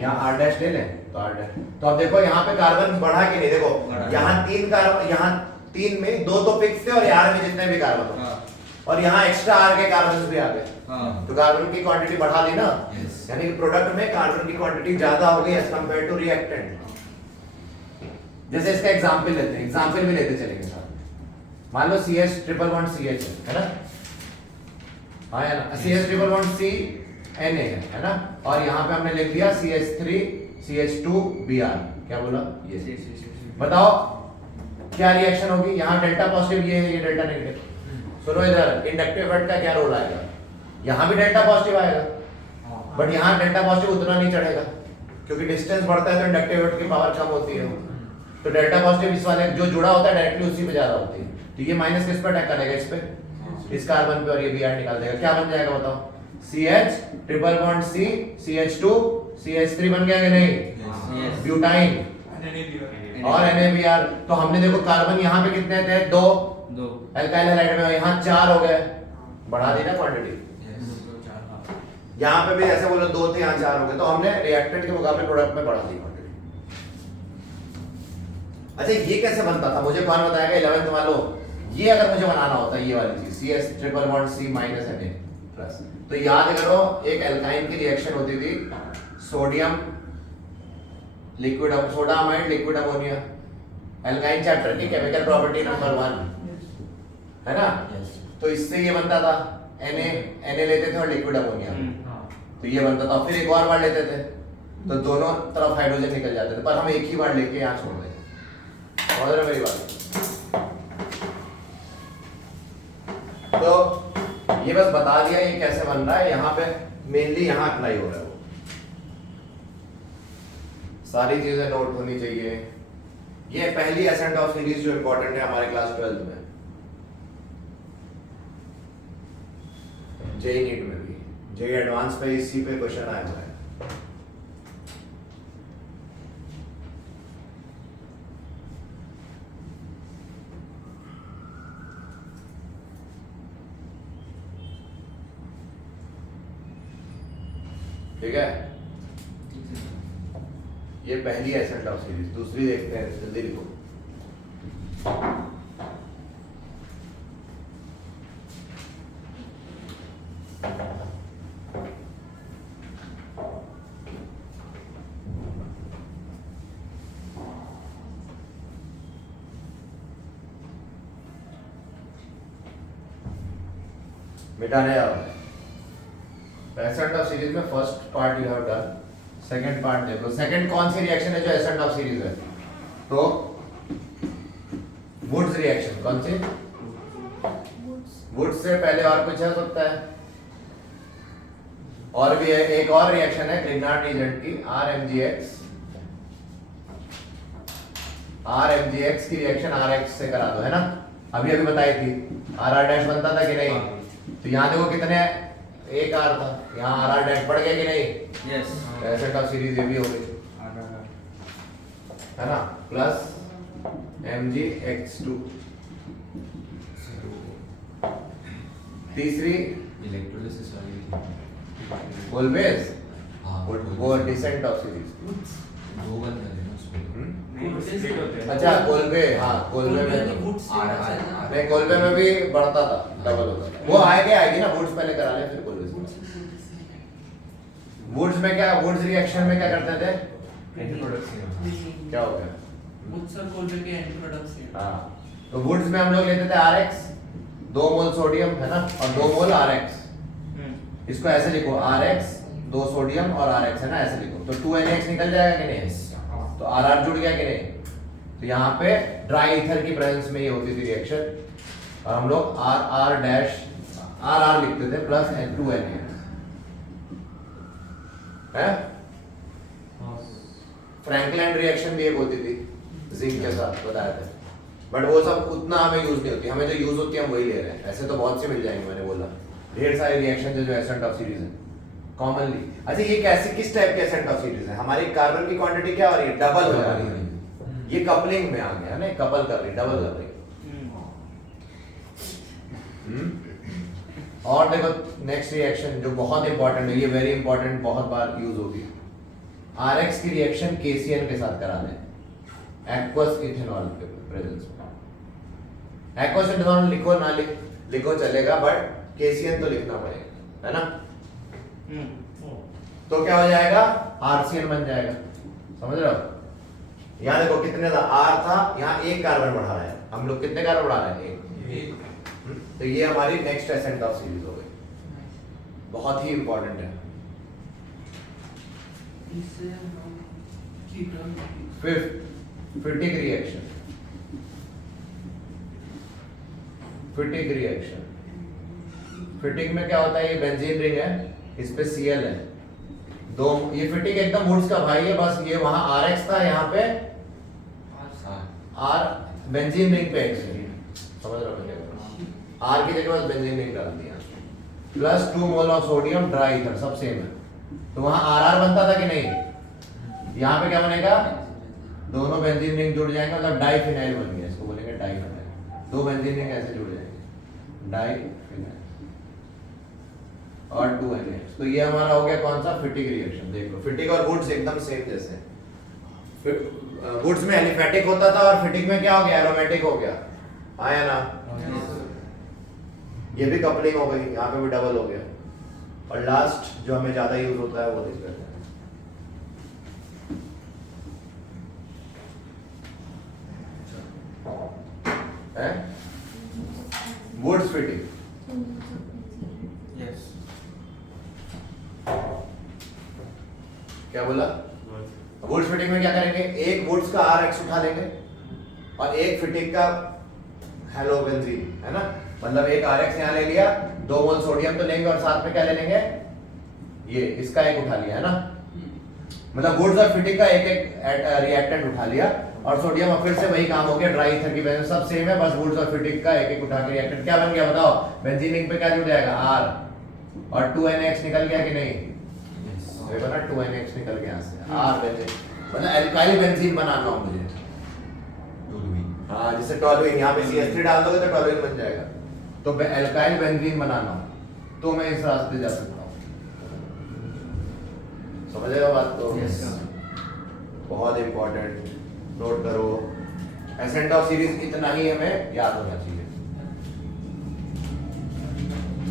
यहाँ R डैश ले लें तो R डैश। तो अब देखो यहाँ पे कार्बन बढ़ा कि नहीं? देखो यहाँ 3 कार्बन, यहाँ 3 में 2 तो फिक्स थे, और R में जितने भी कार्बन हो, और यहाँ एक्स्ट्रा R के कार्बन भी आ गए, तो कार्बन की क्वांटिटी बढ़ा दी ना। यानी कि प्रोडक्ट में कार्बन की क्वांटिटी ज्यादा हो गई एज कंपेयर टू रिएक्टेंट। जैसे इसका एग्जांपल लेते हैं, एग्जांपल भी लेते चलेंगे साथ। मान लो CH ट्रिपल बॉन्ड CH है ना, हाँ है ना, CH triple bond C Na है ना, और यहाँ पे हमने लिख दिया CH3 CH2Br, क्या बोला ये। बताओ क्या रिएक्शन होगी, यहाँ डेल्टा पॉजिटिव ये है, ये डेल्टा नेगेटिव। सुनो इधर, इंडक्टिव इफेक्ट का क्या रोल आएगा, यहाँ भी डेल्टा पॉजिटिव आएगा, बट यहाँ डेल्टा पॉजिटिव उतना नहीं चढ़ेगा क्योंकि डिस्टेंस बढ़ता है तो इंडक्टिव इफेक्ट की पावर कम होती है, तो डेल्टा पॉजिटिव इस वाले जो जुड़ा होता है डायरेक्टली उसी पे ज्यादा होती है, तो ये माइनस किस पे अटैक करेगा, इस पे, इस कार्बन पे, और ये Br निकाल देगा। क्या बन जाएगा बताओ, CH triple bond C CH2 CH3 बन गया कि नहीं, ब्यूटाइन और NaBr। तो हमने देखो कार्बन यहाँ पे कितने थे, 2 अल्काइल हैलाइड में, यहाँ 4 हो गए, बढ़ा दी ना क्वांटिटी। यहाँ पे भी ऐसे बोलो 2 थे, यहाँ 4 हो गए, तो हमने रिएक्टेंट के मुकाबले प्रोडक्ट में बढ़ा दी क्वांटिटी। अच्छा ये कैसे बनता था, मुझे कौन बताएगा 11th वालों, ये अगर मुझे बनाना होता ये वाली चीज CS triple bond C minus Na plus, तो याद करो एक एल्काइन की रिएक्शन होती थी, sodium liquid soda amide liquid ammonia, alkyne chapter की केमिकल प्रॉपर्टी नंबर 1 है ना, तो इससे ये बनता था Na लेते थे और लिक्विड अमोनिया, तो ये बनता था, फिर एक और बार लेते थे तो दोनों तरफ हाइड्रोजन निकल जाते थे, पर हम एक ही बार लेके यहाँ छोड़ देंगे, समझ रहे हो मेरी बात। तो ये बस बता दिया ये कैसे बन रहा है, यहाँ पे मेनली यहाँ अप्लाई हो रहा है, वो सारी चीजें नोट होनी चाहिए। ये पहली एसेंट ऑफ सीरीज जो इंपॉर्टेंट है हमारे क्लास 12 में, जेई नीट में भी, जेई एडवांस पे इसी पे क्वेश्चन आया हुआ है। ठीक है, ये पहली एसेंट ऑफ सीरीज। दूसरी देखते हैं, जल्दी लिखो। मिटाने जाओ। एसेंट ऑफ सीरीज में first part you have done, second part देखो। सेकंड कौन सी रिएक्शन है जो एसेंट ऑफ सीरीज है, तो वुड्स रिएक्शन। कौन सी? वुड्स से पहले और कुछ हो सकता है, और भी है, एक और रिएक्शन है ग्रिग्नार्ड रीजेंट की, RMGX की रिएक्शन RX से करा दो, है ना, अभी अभी बताई थी। RR डैश बनता था कि नहीं, तो यहाँ देखो कितने, एक R था, यहाँ RR डैश बढ़ गया कि नहीं, यस, एसेंट ऑफ सीरीज ये भी हो गई, है ना, प्लस MgX2। तीसरी इलेक्ट्रोलिसिस वाली ऑलवेज हाँ वो डिसेंट ऑफ सीरीज। दो बंद कर देना उसको। नहीं स्प्लिट होते हैं। अच्छा कोलबे, हाँ कोलबे में, नहीं कोलबे में भी बढ़ता था, डबल होता था, वो आएगी ना, वुड्स पहले करा ले फिर कोलबे से। वुड्स में क्या, वुड्स रिएक्शन में क्या करते थे, एंटी प्रोडक्ट्स क्या हो गया, वुड्स और कोलबे के एंटी प्रोडक्ट्स हैं। हाँ, तो वुड्स में हम लोग लेते थे RX, 2 मोल सोडियम, है ना, और 2 मोल RX। इसको ऐसे लिखो, RX 2 सोडियम और RX, है ना, ऐसे लिखो, तो 2NX निकल जाएगा कि नहीं, तो RR जुड़ गया कि नहीं। तो यहाँ पे ड्राई ईथर की प्रेजेंस में ये होती थी रिएक्शन, और हम लोग RR डैश RR लिखते थे प्लस N2NA, है। फ्रैंकलैंड रिएक्शन भी एक होती थी जिंक के साथ, बताया था, बट वो सब उतना हमें यूज नहीं होती, हमें जो यूज होती है हम वही ले रहे हैं। ऐसे तो बहुत से मिल जाएंगे, मैंने बोला ढेर सारे रिएक्शन जो एसेंट ऑफ सीरीज है कॉमनली। अच्छा ये कैसे, किस टाइप के एसेंट ऑफ सीरीज है, हमारी कार्बन की क्वांटिटी क्या हो रही है, डबल हो जा रही है, ये कपलिंग में आ गया ना, कपल कर रही, डबल कर रही। और देखो नेक्स्ट रिएक्शन जो बहुत इंपॉर्टेंट है, ये वेरी इंपॉर्टेंट, बहुत बार यूज होगी, RX की रिएक्शन KCN के साथ करा दें, एक्वस इथेनॉल के प्रेजेंस में। एक्वस इथेनॉल लिखो ना लिखो चलेगा, बट KCN तो लिखना पड़ेगा, है ना। तो क्या हो जाएगा, RCN बन जाएगा, समझ रहे हो। यहाँ देखो कितने था, R था, यहाँ एक कार्बन बढ़ा रहा है, हम लोग कितने कार्बन बढ़ा रहे हैं, एक। तो ये हमारी नेक्स्ट एसेंट ऑफ सीरीज हो गई, बहुत ही इंपॉर्टेंट है। इससे हम कीटोन फिफ्थ फिटिक रिएक्शन। फिटिक रिएक्शन, फिटिक में क्या होता है, ये बेंजीन रिंग है, इस पे Cl है दो, ये फिटिक एकदम वुड्स का भाई है, बस ये वहां RX था, यहाँ पे R बेंजीन रिंग पे X है, समझ रहे हो क्या कर रहा हूं? R की जगह बस बेंजीन रिंग डाल दिया, plus 2 mole of sodium dry ether, सब सेम है, तो वहां RR बनता था कि नहीं, यहाँ पे क्या बनेगा, दोनों बेंजीन रिंग जुड़ जाएंगे, मतलब डाइफिनाइल बन गया, इसको बोलेंगे डाइफिनाइल, दो बेंजीन रिंग ऐसे जुड़ जाएंगे, डाइफिनाइल और 2NH, तो ये हमारा हो गया कौन सा, फिटिक रिएक्शन। देखो फिटिक और वुड्स एकदम सेम जैसे हैं, वुड्स में एलिफेटिक होता था और फिटिक में क्या हो गया, एरोमेटिक हो गया, आया ना, ये भी कपलिंग हो गई, यहाँ पे भी डबल हो गया, और लास्ट जो हमें ज्यादा यूज होता है वो देख लेते हैं, वुड्स फिटिंग, Yes. क्या बोला, वुड्स फिटिंग में क्या करेंगे, एक वुड्स का RX उठा लेंगे और एक फिटिंग का हेलोबेंजीन, है ना, मतलब एक RX यहाँ ले लिया, 2 मोल सोडियम तो लेंगे और साथ में क्या ले लेंगे, ये इसका एक उठा लिया, है ना, मतलब वुड्स और फिटिंग का एक एक रिएक्टेंट उठा लिया, और सोडियम और फिर से वही काम हो गया, ड्राई ईथर की वजह से सब सेम है, बस वुड्स और फिटिक का एक एक उठा के रिएक्टेंट क्या बन गया बताओ, बेंजीन रिंग पे क्या जुड़ जाएगा, R, और 2NX निकल गया कि नहीं, ये बना 2NX निकल गया यहाँ से, R बेंजीन, मतलब एल्काइल बेंजीन बनाना हो मुझे, हाँ जैसे टॉलुइन, यहाँ पे CH3 डाल दोगे तो टॉलुइन बन जाएगा, तो एल्काइल बेंजीन बनाना हो तो मैं इस रास्ते जा सकता हूँ, समझेगा बात को, बहुत इंपॉर्टेंट, नोट करो, एसेंट ऑफ सीरीज इतना ही हमें याद होना चाहिए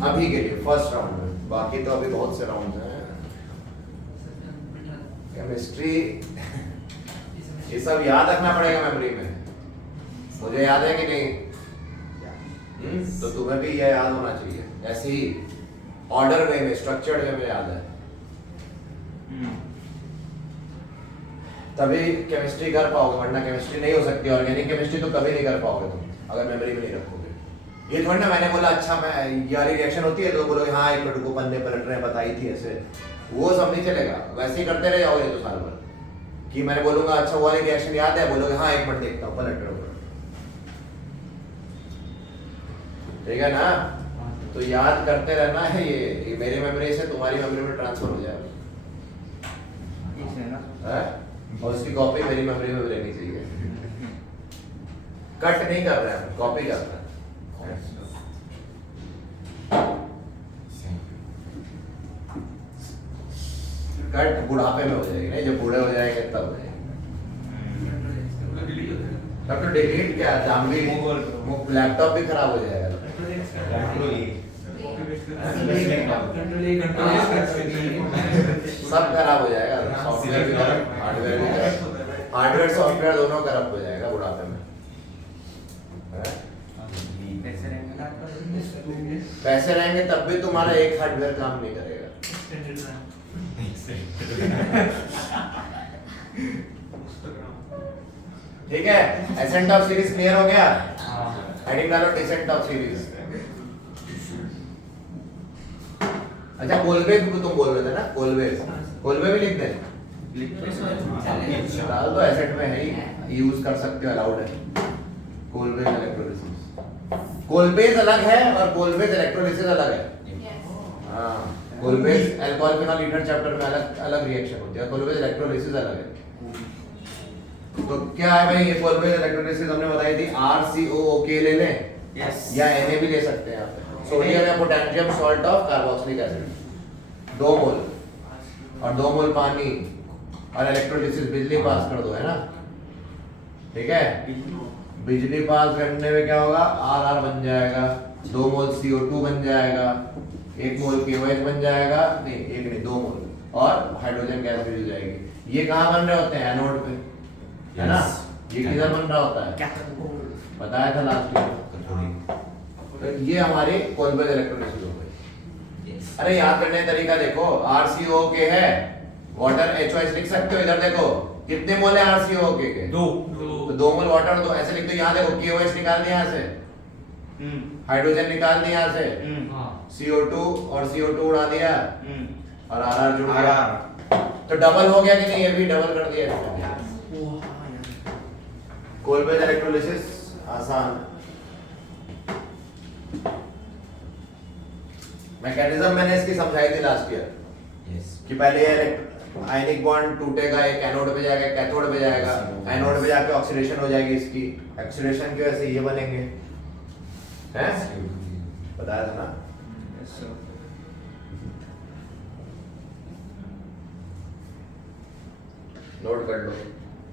अभी के लिए फर्स्ट राउंड में, बाकी तो अभी बहुत से राउंड हैं, केमिस्ट्री ये सब याद रखना पड़ेगा मेमोरी में, मुझे याद है कि नहीं, तो तुम्हें भी ये याद होना चाहिए, ऐसे ही ऑर्डर वे में, स्ट्रक्चर्ड वे में याद है, तभी केमिस्ट्री कर पाओगे, वरना केमिस्ट्री नहीं हो सकती, ऑर्गेनिक केमिस्ट्री तो कभी नहीं कर पाओगे तुम अगर मेमोरी में नहीं रखोगे। ये थोड़ी ना मैंने बोला अच्छा मैं ये वाली रिएक्शन होती है तो बोलोगे हाँ एक मिनट को पन्ने पलट रहे हैं बताई थी ऐसे, वो सब नहीं चलेगा, वैसे ही करते रह जाओगे तो साल भर, कि मैंने बोलूंगा अच्छा वो वाली रिएक्शन याद है, बोलोगे हाँ एक मिनट देखता हूँ, पलट रहे हो, ठीक है ना, तो याद करते रहना है, ये मेरी मेमोरी से तुम्हारी मेमोरी में ट्रांसफर हो जाएगा, और उसकी कॉपी मेरी मेमोरी में भी रहनी चाहिए, कट नहीं कर रहे हैं, कॉपी कर रहे हैं, कट बुढ़ापे में हो जाएगी, नहीं जब बूढ़े हो जाएंगे तब हो जाएगी, तब तो डिलीट क्या जामली, लैपटॉप भी खराब हो जाएगा, सब खराब हो जाएगा, सॉफ्टवेयर भी खराब, हार्डवेयर भी खराब, हार्डवेयर सॉफ्टवेयर दोनों खराब हो जाएगा बुढ़ापे में, पैसे रहेंगे तब भी तुम्हारा एक हार्डवेयर काम नहीं करेगा, ठीक है, एसेंट ऑफ सीरीज क्लियर हो गया, हेडिंग डालो डिसेंट ऑफ सीरीज, अच्छा कोलवे तुम बोल रहे थे ना, कोलवे भी लिख दें, डाल दो, एसेट में है ही, यूज कर सकते हो, अलाउड है, कोलवेज इलेक्ट्रोलिसिस, कोलवेज अलग है और कोलवेज इलेक्ट्रोलिसिस अलग है, हाँ Kolbe's alcohol phenol ether chapter में अलग अलग रिएक्शन होती है, कोलवेज इलेक्ट्रोलिसिस अलग है, तो क्या है भाई, ये कोलवेज इलेक्ट्रोलिसिस हमने बताई थी, RCOOK ले लें, या Na भी ले सकते हैं आप, सोडियम या potassium salt of carboxylic acid 2 मोल और 2 मोल पानी और इलेक्ट्रोलिसिस, बिजली पास कर दो, है ना, ठीक है, बिजली पास करने में क्या होगा, RR बन जाएगा, 2 मोल CO2 बन जाएगा, 1 मोल KOH बन जाएगा, नहीं एक नहीं 2 मोल, और हाइड्रोजन गैस भी हो जाएगी, ये कहाँ बन रहे होते हैं, एनोड पे, है ना, ये किधर बन रहा होता है, बताया था लास्ट ईयर, तो ये हमारी कोलवेज इलेक्ट्रोलिसिस हो गई, अरे याद करने का तरीका देखो, RCOK है, वाटर HOH लिख सकते हो, इधर देखो कितने मोल है RCO के 2 तो 2 मोल वाटर, तो ऐसे लिख दो। यहाँ देखो KOH निकाल दिया यहाँ से, हाइड्रोजन निकाल दिया यहाँ से, हाँ CO2 और CO2 उड़ा दिया और RR जुड़ गया। RR तो डबल हो गया कि नहीं? ये भी डबल कर दिया इसने। वो हाँ यार कोलब्रुक इलेक्ट्रोलिसिस आसान। मैकेनिज्म मैंने इसकी समझाई थी लास्ट ईयर यस कि पहले ये आयनिक बॉन्ड टूटेगा, एक एनोड पे जाएगा, कैथोड पे जाएगा, एनोड पे जाके ऑक्सीडेशन हो जाएगी इसकी, ऑक्सीडेशन की वजह से ये बनेंगे, हैं? बताया था ना। नोट कर लो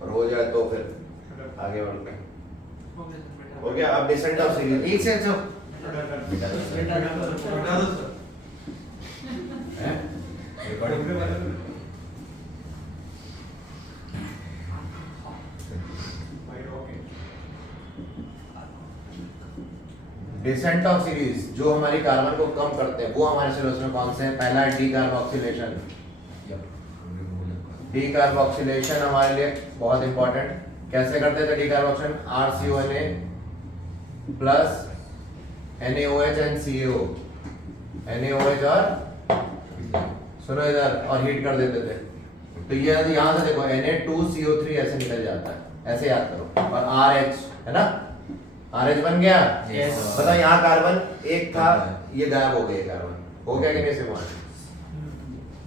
और हो जाए तो फिर आगे बढ़ते हैं। हो गया सर, बेटा हो गया। अब डिसेंट ऑफ सीरीज एक से जो बेटा बता दो सर। हैं? डिसेंट ऑफ सीरीज जो हमारी कार्बन को कम करते हैं वो हमारे सिलेबस में कौन से हैं? पहला है डी कार्बोक्सिलेशन। डी कार्बोक्सिलेशन हमारे लिए बहुत इंपॉर्टेंट। कैसे करते थे D carboxylation? RCONA plus NaOH and CO, NaOH और सुनो इधर, और हीट कर देते थे। तो ये यहाँ से देखो Na2CO3 ऐसे निकल जाता है, ऐसे याद करो, और RH है ना, RH बन गया। Yes. बताओ यहाँ कार्बन एक था, ये गायब हो गया, कार्बन हो गया कि नहीं सिमोन?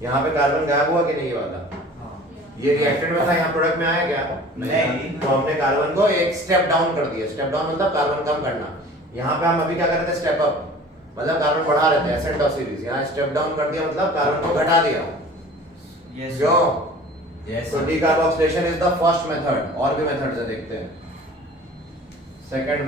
यहाँ पे कार्बन गायब हुआ कि नहीं? ये वाला ये रिएक्टेड में था, यहाँ प्रोडक्ट में आया क्या? नहीं। तो हमने कार्बन को एक स्टेप डाउन कर दिया। स्टेप डाउन मतलब कार्बन कम करना। यहाँ पे हम अभी क्या कर रहे थे? स्टेप अप मतलब कार्बन बढ़ा रहे थे, एसेंट ऑफ सीरीज। यहाँ स्टेप डाउन कर दिया मतलब कार्बन को घटा दिया। क्यों? यस तो decarboxylation is the first method. और भी मेथड्स है, देखते हैं। Second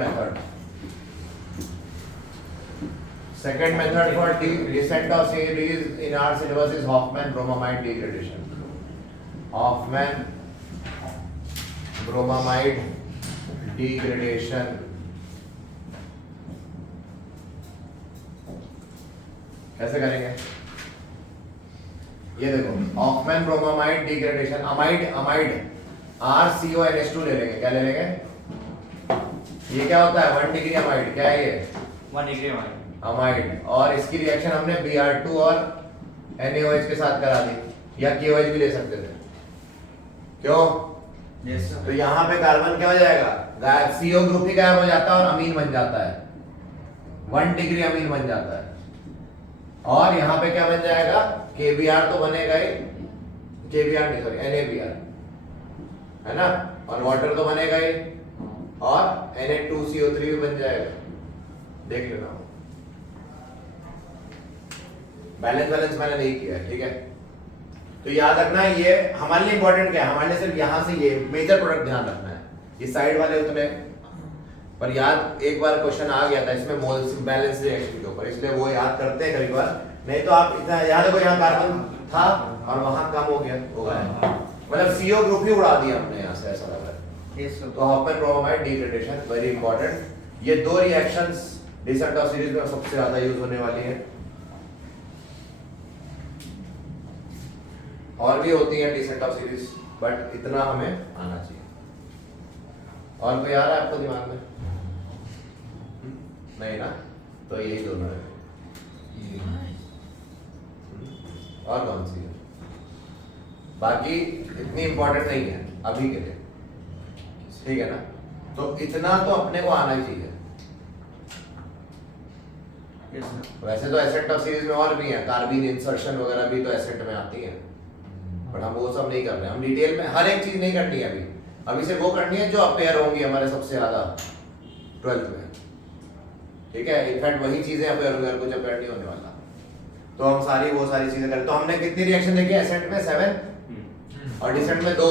method for descent of series in our syllabus is Hofmann bromamide degradation. Hofmann bromamide degradation. कैसे करेंगे? ये देखो, Hoffmann bromamide degradation. Amide RCONH2 ले लेंगे। क्या ले लेंगे? ये क्या होता है? 1 डिग्री अमाइड। क्या है ये? 1 डिग्री अमाइड। और इसकी रिएक्शन हमने Br2 और NaOH के साथ करा दी, या KOH भी ले सकते थे। क्यों? यस तो यहाँ पे कार्बन क्या हो जाएगा? गायब, CO ग्रुप ही गायब हो जाता है और अमीन बन जाता है। 1 डिग्री अमीन बन जाता है। और यहाँ पे क्या बन जाएगा? KBr तो बनेगा ही, KBr नहीं सॉरी NaBr है ना, और वाटर तो बनेगा ही, और Na2CO3 भी बन जाएगा। देख लेना, बैलेंस मैंने नहीं किया, ठीक है? तो याद रखना ये हमारे लिए इंपॉर्टेंट क्या है? हमारे लिए सिर्फ यहाँ से ये मेजर प्रोडक्ट ध्यान रखना है, ये साइड वाले उतने। पर याद एक बार क्वेश्चन आ गया था इसमें मोल्स बैलेंस रिएक्शन के ऊपर, इसलिए वो याद करते हैं कभी बार। नहीं तो आप इतना याद रखो, यहाँ कार्बन था और वहां कम हो गया, मतलब CO ग्रुप ही उड़ा दिया हमने यहाँ से, ऐसा लग रहा है। तो Hoffmann bromamide degradation very important. ये दो रिएक्शंस डिसेंट ऑफ सीरीज में सबसे ज्यादा यूज होने वाली है। और भी होती है डिसेंट ऑफ सीरीज, बट इतना हमें आना चाहिए। और कोई आ रहा है आपको दिमाग में? नहीं ना? तो यही दोनों है। और कौन सी है? बाकी इतनी इंपॉर्टेंट नहीं है अभी के लिए, ठीक है ना? तो इतना तो अपने को आना ही चाहिए। वैसे तो एसेट ऑफ सीरीज में और भी है, कार्बीन इंसर्शन वगैरह भी तो एसेट में आती है, बट हम वो सब नहीं कर रहे हैं। हम डिटेल में हर एक चीज नहीं करनी है अभी सिर्फ वो करनी है जो अपेयर होंगी हमारे सबसे ज्यादा 12th में, ठीक है? इनफैक्ट वही चीजें अपेयर होंगी, कुछ अपेयर नहीं होने वाला। तो हम वो सारी चीजें करें। तो हमने कितनी रिएक्शन देखी? एसेंट में 7 और डिसेंट में 2,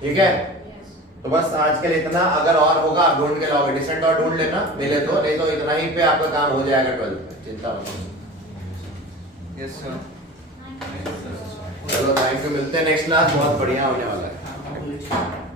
ठीक है? तो बस आज के लिए इतना। अगर और होगा आप ढूंढ के लाओगे, डिसेंट और ढूंढ लेना, मिले तो, नहीं तो इतना ही पे आपका काम हो जाएगा 12th में, चिंता मत करो। Yes sir. चलो थैंक यू, मिलते हैं नेक्स्ट क्लास, बहुत बढ़िया होने वाला है। हाँ,